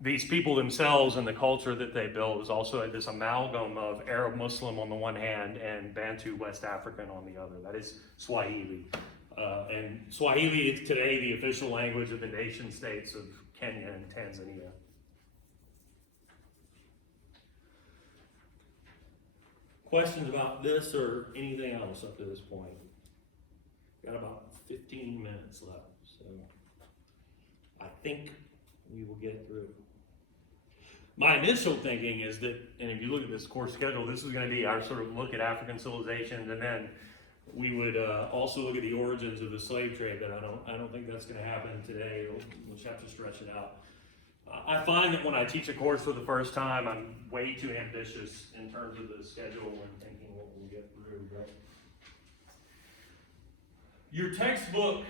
these people themselves and the culture that they built is also this amalgam of Arab Muslim on the one hand and Bantu West African on the other. That is Swahili. And Swahili is today the official language of the nation states of Kenya and Tanzania. Questions about this or anything else up to this point? Got about 15 minutes left, so I think we will get through. My initial thinking is that, and if you look at this course schedule, this is going to be our sort of look at African civilizations, and then we would also look at the origins of the slave trade. But I don't think that's going to happen today. We'll just have to stretch it out. I find that when I teach a course for the first time, I'm way too ambitious in terms of the schedule and thinking what we'll get through. Right? Your textbook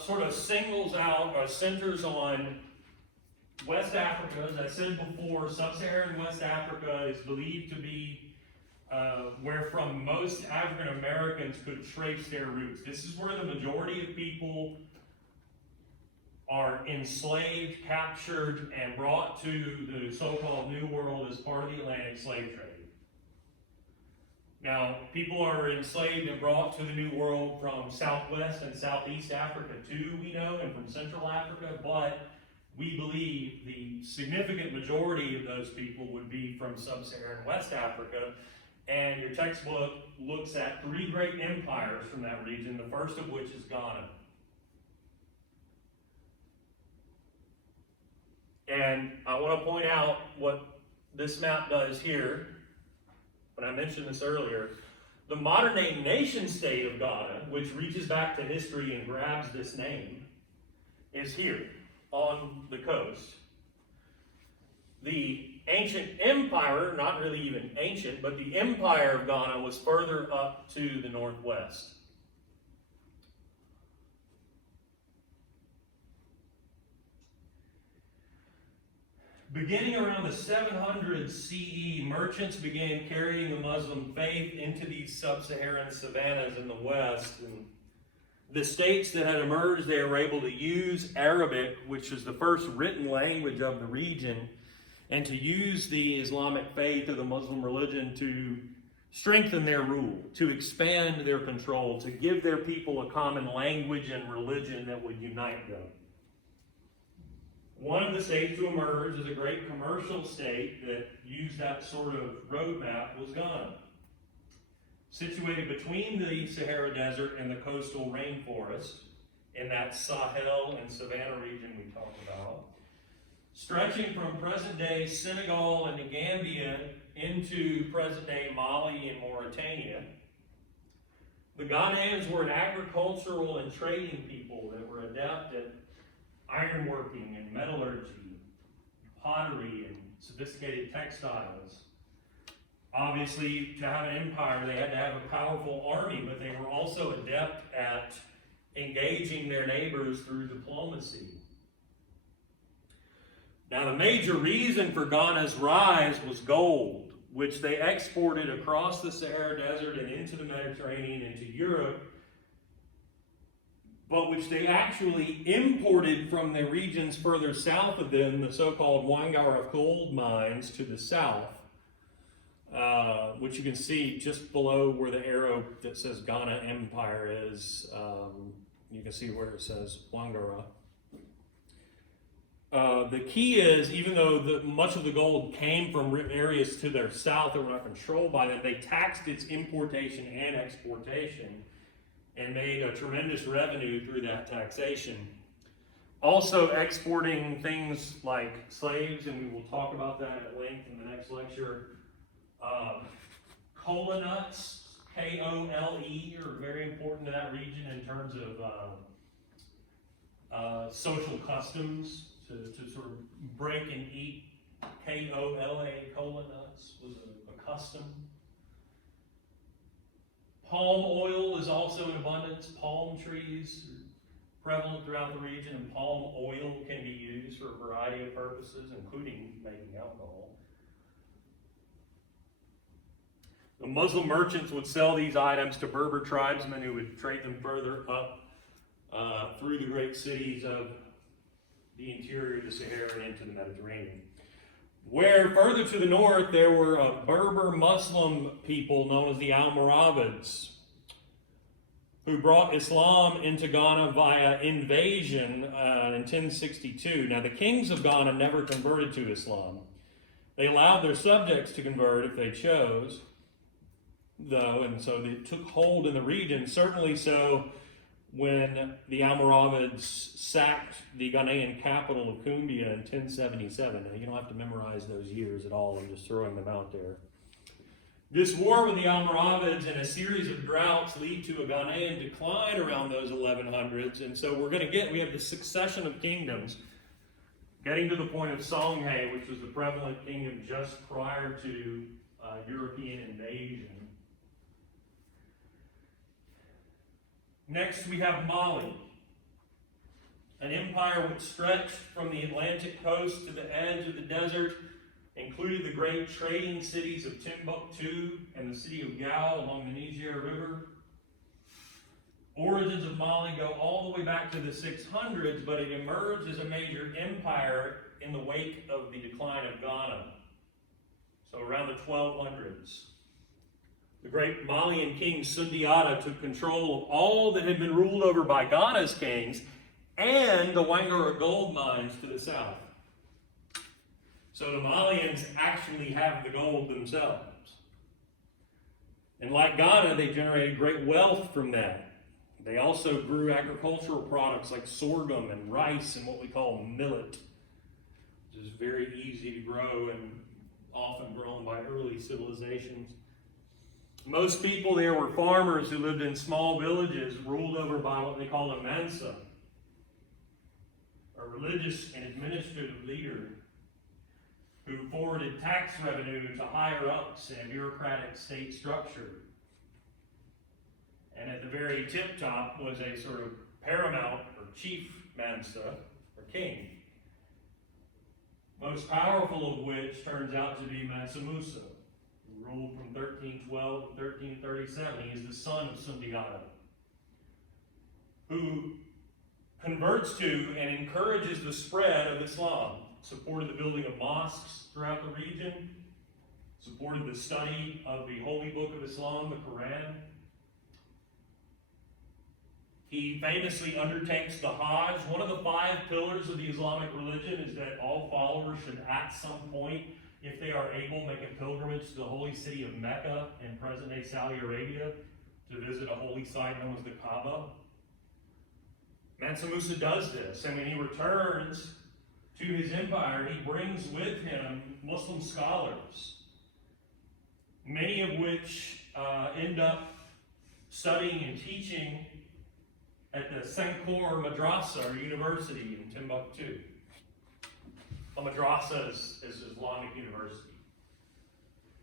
sort of singles out or centers on West Africa. As I said before, sub-Saharan West Africa is believed to be where from most African Americans could trace their roots. This is where the majority of people are enslaved, captured, and brought to the so-called New World as part of the Atlantic slave trade. Now, people are enslaved and brought to the New World from Southwest and Southeast Africa too, we know, and from Central Africa, but we believe the significant majority of those people would be from sub-Saharan West Africa, and your textbook looks at 3 great empires from that region, the first of which is Ghana. And I want to point out what this map does here. When I mentioned this earlier, the modern-day nation-state of Ghana, which reaches back to history and grabs this name, is here on the coast. The ancient empire, not really even ancient, but the empire of Ghana was further up to the northwest. Beginning around the 700 CE, merchants began carrying the Muslim faith into these sub-Saharan savannas in the west. And the states that had emerged there were able to use Arabic, which is the first written language of the region, and to use the Islamic faith or the Muslim religion to strengthen their rule, to expand their control, to give their people a common language and religion that would unite them. One of the states to emerge as a great commercial state that used that sort of roadmap was Ghana. Situated between the Sahara Desert and the coastal rainforest in that Sahel and Savannah region we talked about, stretching from present-day Senegal and the Gambia into present-day Mali and Mauritania. The Ghanaians were an agricultural and trading people that were adept at ironworking and metallurgy, pottery, and sophisticated textiles. Obviously, to have an empire, they had to have a powerful army, but they were also adept at engaging their neighbors through diplomacy. Now, the major reason for Ghana's rise was gold, which they exported across the Sahara Desert and into the Mediterranean, into Europe, but which they actually imported from the regions further south of them, the so-called Wangara gold mines to the south. which you can see just below where the arrow that says Ghana Empire is. You can see where it says Wangara. The key is, even though much of the gold came from areas to their south that were not controlled by them, they taxed its importation and exportation and made a tremendous revenue through that taxation. Also exporting things like slaves, and we will talk about that at length in the next lecture. Cola nuts, K-O-L-E, are very important to that region in terms of social customs. To sort of break and eat K-O-L-A, cola nuts, was a custom. Palm oil is also in abundance. Palm trees are prevalent throughout the region, and palm oil can be used for a variety of purposes, including making alcohol. The Muslim merchants would sell these items to Berber tribesmen who would trade them further up through the great cities of the interior of the Sahara and into the Mediterranean. Where further to the north there were Berber Muslim people known as the Almoravids, who brought Islam into Ghana via invasion in 1062. Now the kings of Ghana never converted to Islam. They allowed their subjects to convert if they chose, though, and so they took hold in the region, certainly so when the Almoravids sacked the Ghanaian capital of Kumbia in 1077. Now, you don't have to memorize those years at all. I'm just throwing them out there. This war with the Almoravids and a series of droughts lead to a Ghanaian decline around those 1100s. And so we have the succession of kingdoms getting to the point of Songhai, which was the prevalent kingdom just prior to European invasion. Next, we have Mali, an empire which stretched from the Atlantic coast to the edge of the desert, included the great trading cities of Timbuktu and the city of Gao along the Niger River. Origins of Mali go all the way back to the 600s, but it emerged as a major empire in the wake of the decline of Ghana, so around the 1200s. The great Malian king Sundiata took control of all that had been ruled over by Ghana's kings and the Wangara gold mines to the south. So the Malians actually have the gold themselves. And like Ghana, they generated great wealth from that. They also grew agricultural products like sorghum and rice and what we call millet, which is very easy to grow and often grown by early civilizations. Most people there were farmers who lived in small villages ruled over by what they call a mansa, a religious and administrative leader who forwarded tax revenue to higher ups in a bureaucratic state structure. And at the very tip top was a sort of paramount or chief mansa, or king, most powerful of which turns out to be Mansa Musa, who ruled from 1312 to 1337. He is the son of Sundiata, who converts to and encourages the spread of Islam, supported the building of mosques throughout the region, supported the study of the holy book of Islam, the Quran. He famously undertakes the Hajj. One of the 5 pillars of the Islamic religion is that all followers should at some point, if they are able, make a pilgrimage to the holy city of Mecca in present-day Saudi Arabia to visit a holy site known as the Kaaba. Mansa Musa does this, and when he returns to his empire, he brings with him Muslim scholars, many of which end up studying and teaching at the Sankor Madrasa, or university in Timbuktu. A madrasa is Islamic university,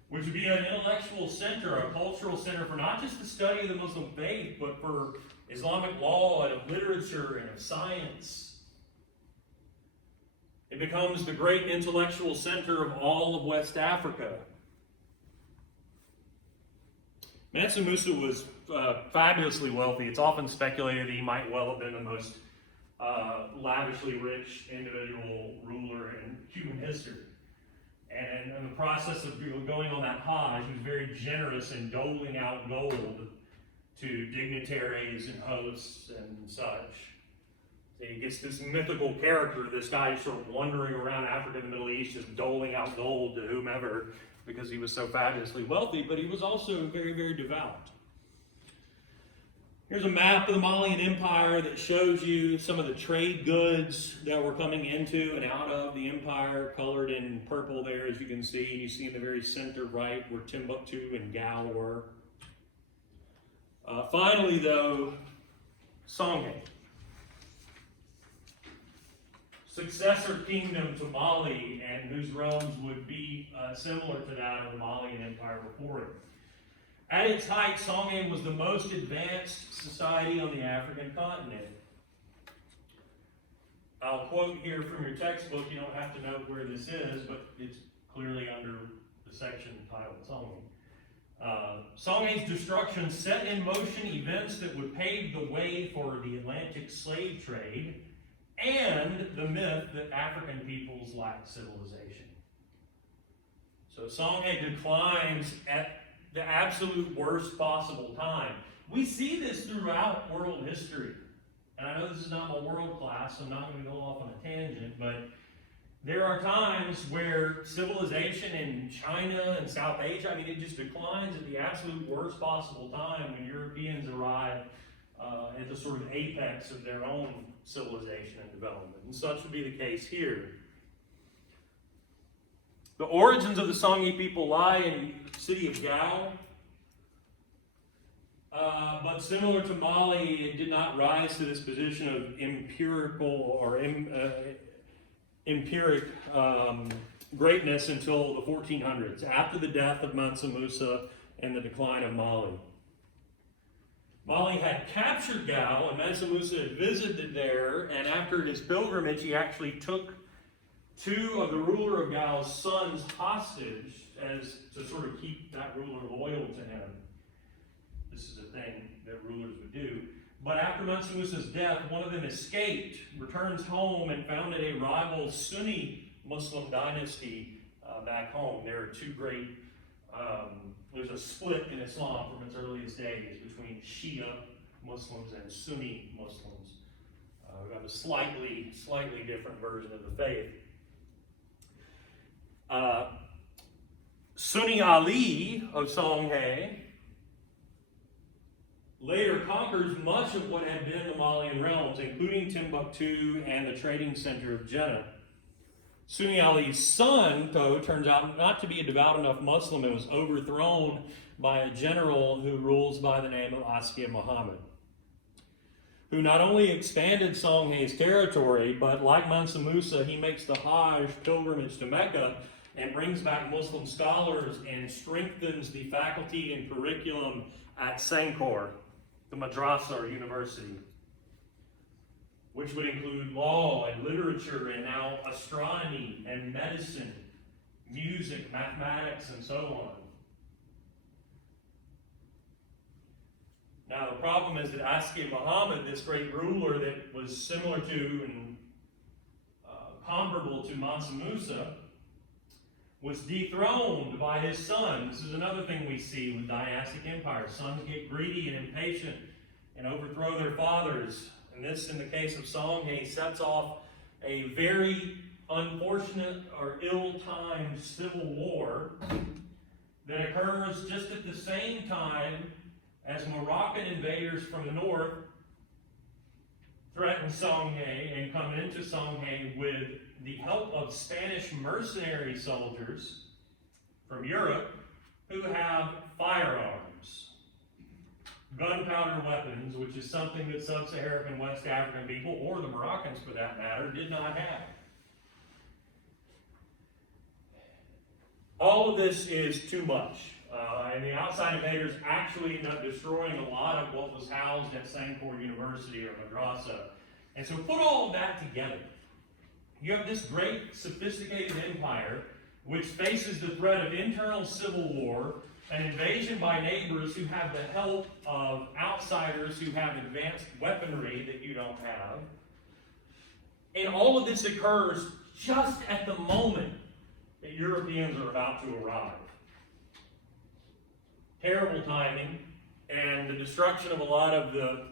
which would be an intellectual center, a cultural center for not just the study of the Muslim faith, but for Islamic law and of literature and of science. It becomes the great intellectual center of all of West Africa. Mansa Musa was fabulously wealthy. It's often speculated that he might well have been the most lavishly rich individual ruler in human history. And in the process of going on that Hajj, he was very generous in doling out gold to dignitaries and hosts and such. So he gets this mythical character, this guy sort of wandering around Africa and the Middle East, just doling out gold to whomever because he was so fabulously wealthy, but he was also very, very devout. Here's a map of the Malian Empire that shows you some of the trade goods that were coming into and out of the empire, colored in purple there, as you can see. You see in the very center right where Timbuktu and Gao were. Finally, though, Songhay. Successor kingdom to Mali, and whose realms would be similar to that of the Malian Empire before it. At its height, Songhay was the most advanced society on the African continent. I'll quote here from your textbook. You don't have to know where this is, but it's clearly under the section titled Songhay. Songhay's destruction set in motion events that would pave the way for the Atlantic slave trade and the myth that African peoples lacked civilization. So Songhay declines at the absolute worst possible time. We see this throughout world history. And I know this is not my world class, so I'm not going to go off on a tangent, but there are times where civilization in China and South Asia, it just declines at the absolute worst possible time when Europeans arrive at the sort of apex of their own civilization and development. And such would be the case here. The origins of the Songhay people lie in the city of Gao. But similar to Mali, it did not rise to this position of empirical or empiric greatness until the 1400s, after the death of Mansa Musa and the decline of Mali. Mali had captured Gao, and Mansa Musa had visited there, and after his pilgrimage, he actually took two of the ruler of Gao's sons hostage as to sort of keep that ruler loyal to him. This is a thing that rulers would do. But after Mansa Musa's death, one of them escaped, returns home, and founded a rival Sunni Muslim dynasty back home. There are two great, there's a split in Islam from its earliest days between Shia Muslims and Sunni Muslims. We have a slightly different version of the faith. Sunni Ali of Songhay later conquers much of what had been the Malian realms, including Timbuktu and the trading center of Jannah. Sunni Ali's son, though, turns out not to be a devout enough Muslim and was overthrown by a general who rules by the name of Askia Muhammad, who not only expanded Songhay's territory, but like Mansa Musa, he makes the Hajj pilgrimage to Mecca and brings back Muslim scholars and strengthens the faculty and curriculum at Sankor, the madrasa or university, which would include law and literature and now astronomy and medicine, music, mathematics, and so on. Now the problem is that Askia Muhammad, this great ruler that was similar to and comparable to Mansa Musa, was dethroned by his son. This is another thing we see with dynastic empires. Sons get greedy and impatient and overthrow their fathers. And this, in the case of Songhay, sets off a very unfortunate or ill-timed civil war that occurs just at the same time as Moroccan invaders from the north threaten Songhay and come into Songhay with the help of Spanish mercenary soldiers from Europe who have firearms, gunpowder weapons, which is something that sub-Saharan West African people, or the Moroccans for that matter, did not have. All of this is too much. And the outside invaders actually end up destroying a lot of what was housed at Sankor University or madrasa. And so put all of that together. You have this great, sophisticated empire which faces the threat of internal civil war, an invasion by neighbors who have the help of outsiders who have advanced weaponry that you don't have. And all of this occurs just at the moment that Europeans are about to arrive. Terrible timing, and the destruction of a lot of the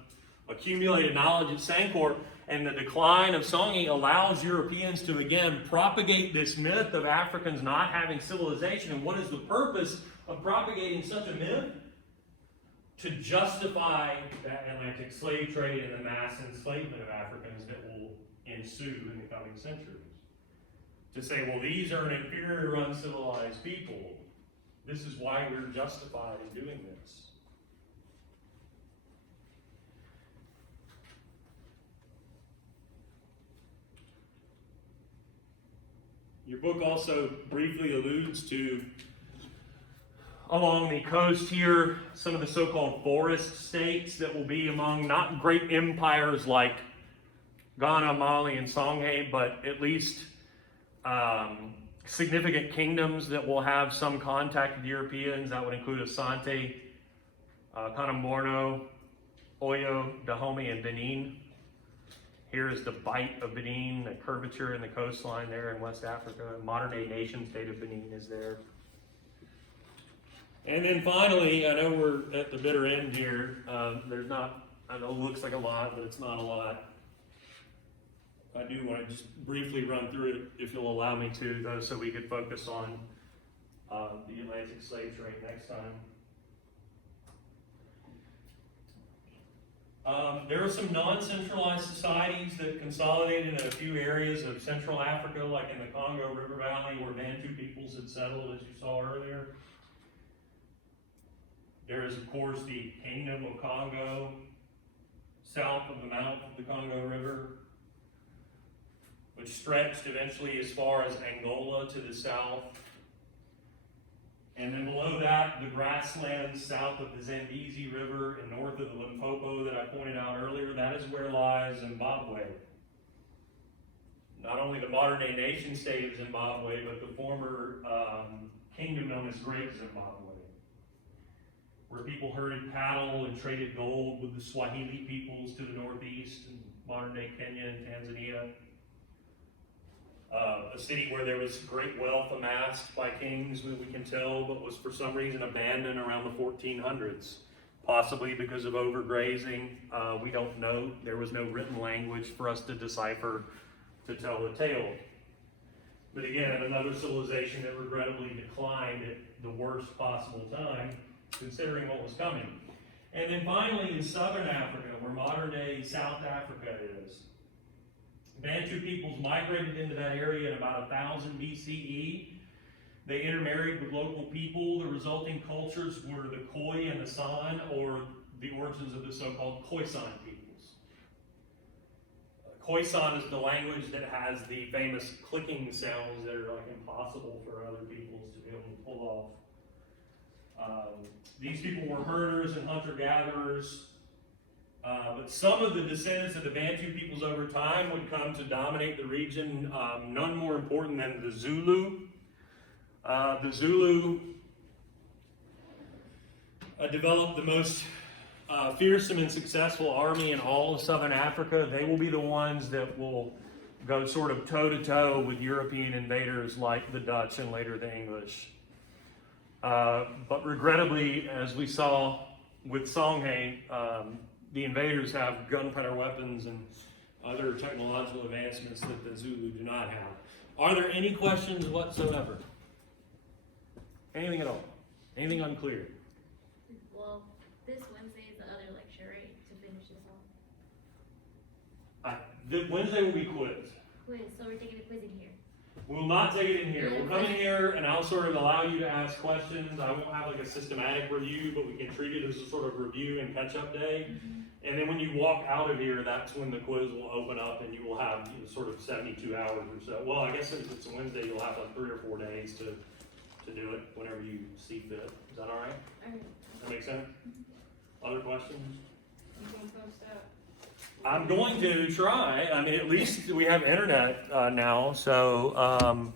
accumulated knowledge at Sankor and the decline of Songhay allows Europeans to again propagate this myth of Africans not having civilization. And what is the purpose of propagating such a myth? To justify that Atlantic slave trade and the mass enslavement of Africans that will ensue in the coming centuries. To say, well, these are an inferior, uncivilized people. This is why we're justified in doing this. Your book also briefly alludes to, along the coast here, some of the so-called forest states that will be among not great empires like Ghana, Mali, and Songhay, but at least significant kingdoms that will have some contact with Europeans. That would include Asante, Kanem-Borno, Oyo, Dahomey, and Benin. Here is the Bight of Benin, the curvature in the coastline there in West Africa. Modern-day nation state of Benin is there. And then finally, I know we're at the bitter end here. There's not, I know it looks like a lot, but it's not a lot. I do want to just briefly run through it, if you'll allow me to, though, so we could focus on the Atlantic slave trade next time. There are some non-centralized societies that consolidated in a few areas of Central Africa, like in the Congo River Valley, where Bantu peoples had settled, as you saw earlier. There is, of course, the Kingdom of Congo, south of the mouth of the Congo River, which stretched eventually as far as Angola to the south. And then below that, the grasslands south of the Zambezi River and north of the Limpopo that I pointed out earlier, that is where lies Zimbabwe. Not only the modern-day nation state of Zimbabwe, but the former kingdom known as Great Zimbabwe, where people herded cattle and traded gold with the Swahili peoples to the northeast in modern-day Kenya and Tanzania. A city where there was great wealth amassed by kings, we can tell, but was for some reason abandoned around the 1400s, possibly because of overgrazing. We don't know. There was no written language for us to decipher to tell the tale. But again, another civilization that regrettably declined at the worst possible time, considering what was coming. And then finally, in southern Africa, where modern-day South Africa is, Bantu peoples migrated into that area in about 1000 BCE. They intermarried with local people. The resulting cultures were the Khoi and the San, or the origins of the so-called Khoisan peoples. Khoisan is the language that has the famous clicking sounds that are like impossible for other peoples to be able to pull off. These people were herders and hunter-gatherers. But some of the descendants of the Bantu peoples over time would come to dominate the region, none more important than the Zulu. The Zulu developed the most fearsome and successful army in all of southern Africa. They will be the ones that will go sort of toe-to-toe with European invaders like the Dutch and later the English. But regrettably, as we saw with Songhay, the invaders have gunpowder weapons and other technological advancements that the Zulu do not have. Are there any questions whatsoever? Anything at all? Anything unclear? Well, this Wednesday is the other lecture, right? To finish this off. The Wednesday will be quiz. Quiz, so we're taking a quiz in here. We'll not take it in here. We'll come in here and I'll sort of allow you to ask questions. I won't have like a systematic review, but we can treat it as a sort of review and catch-up day. And then when you walk out of here, that's when the quiz will open up and you will have sort of 72 hours or so. Well, I guess since it's a Wednesday, you'll have like 3 or 4 days to do it whenever you see fit. Is that all right? All right. That make sense? Other questions? You gonna post that? I'm going to try. I mean, at least we have internet now, so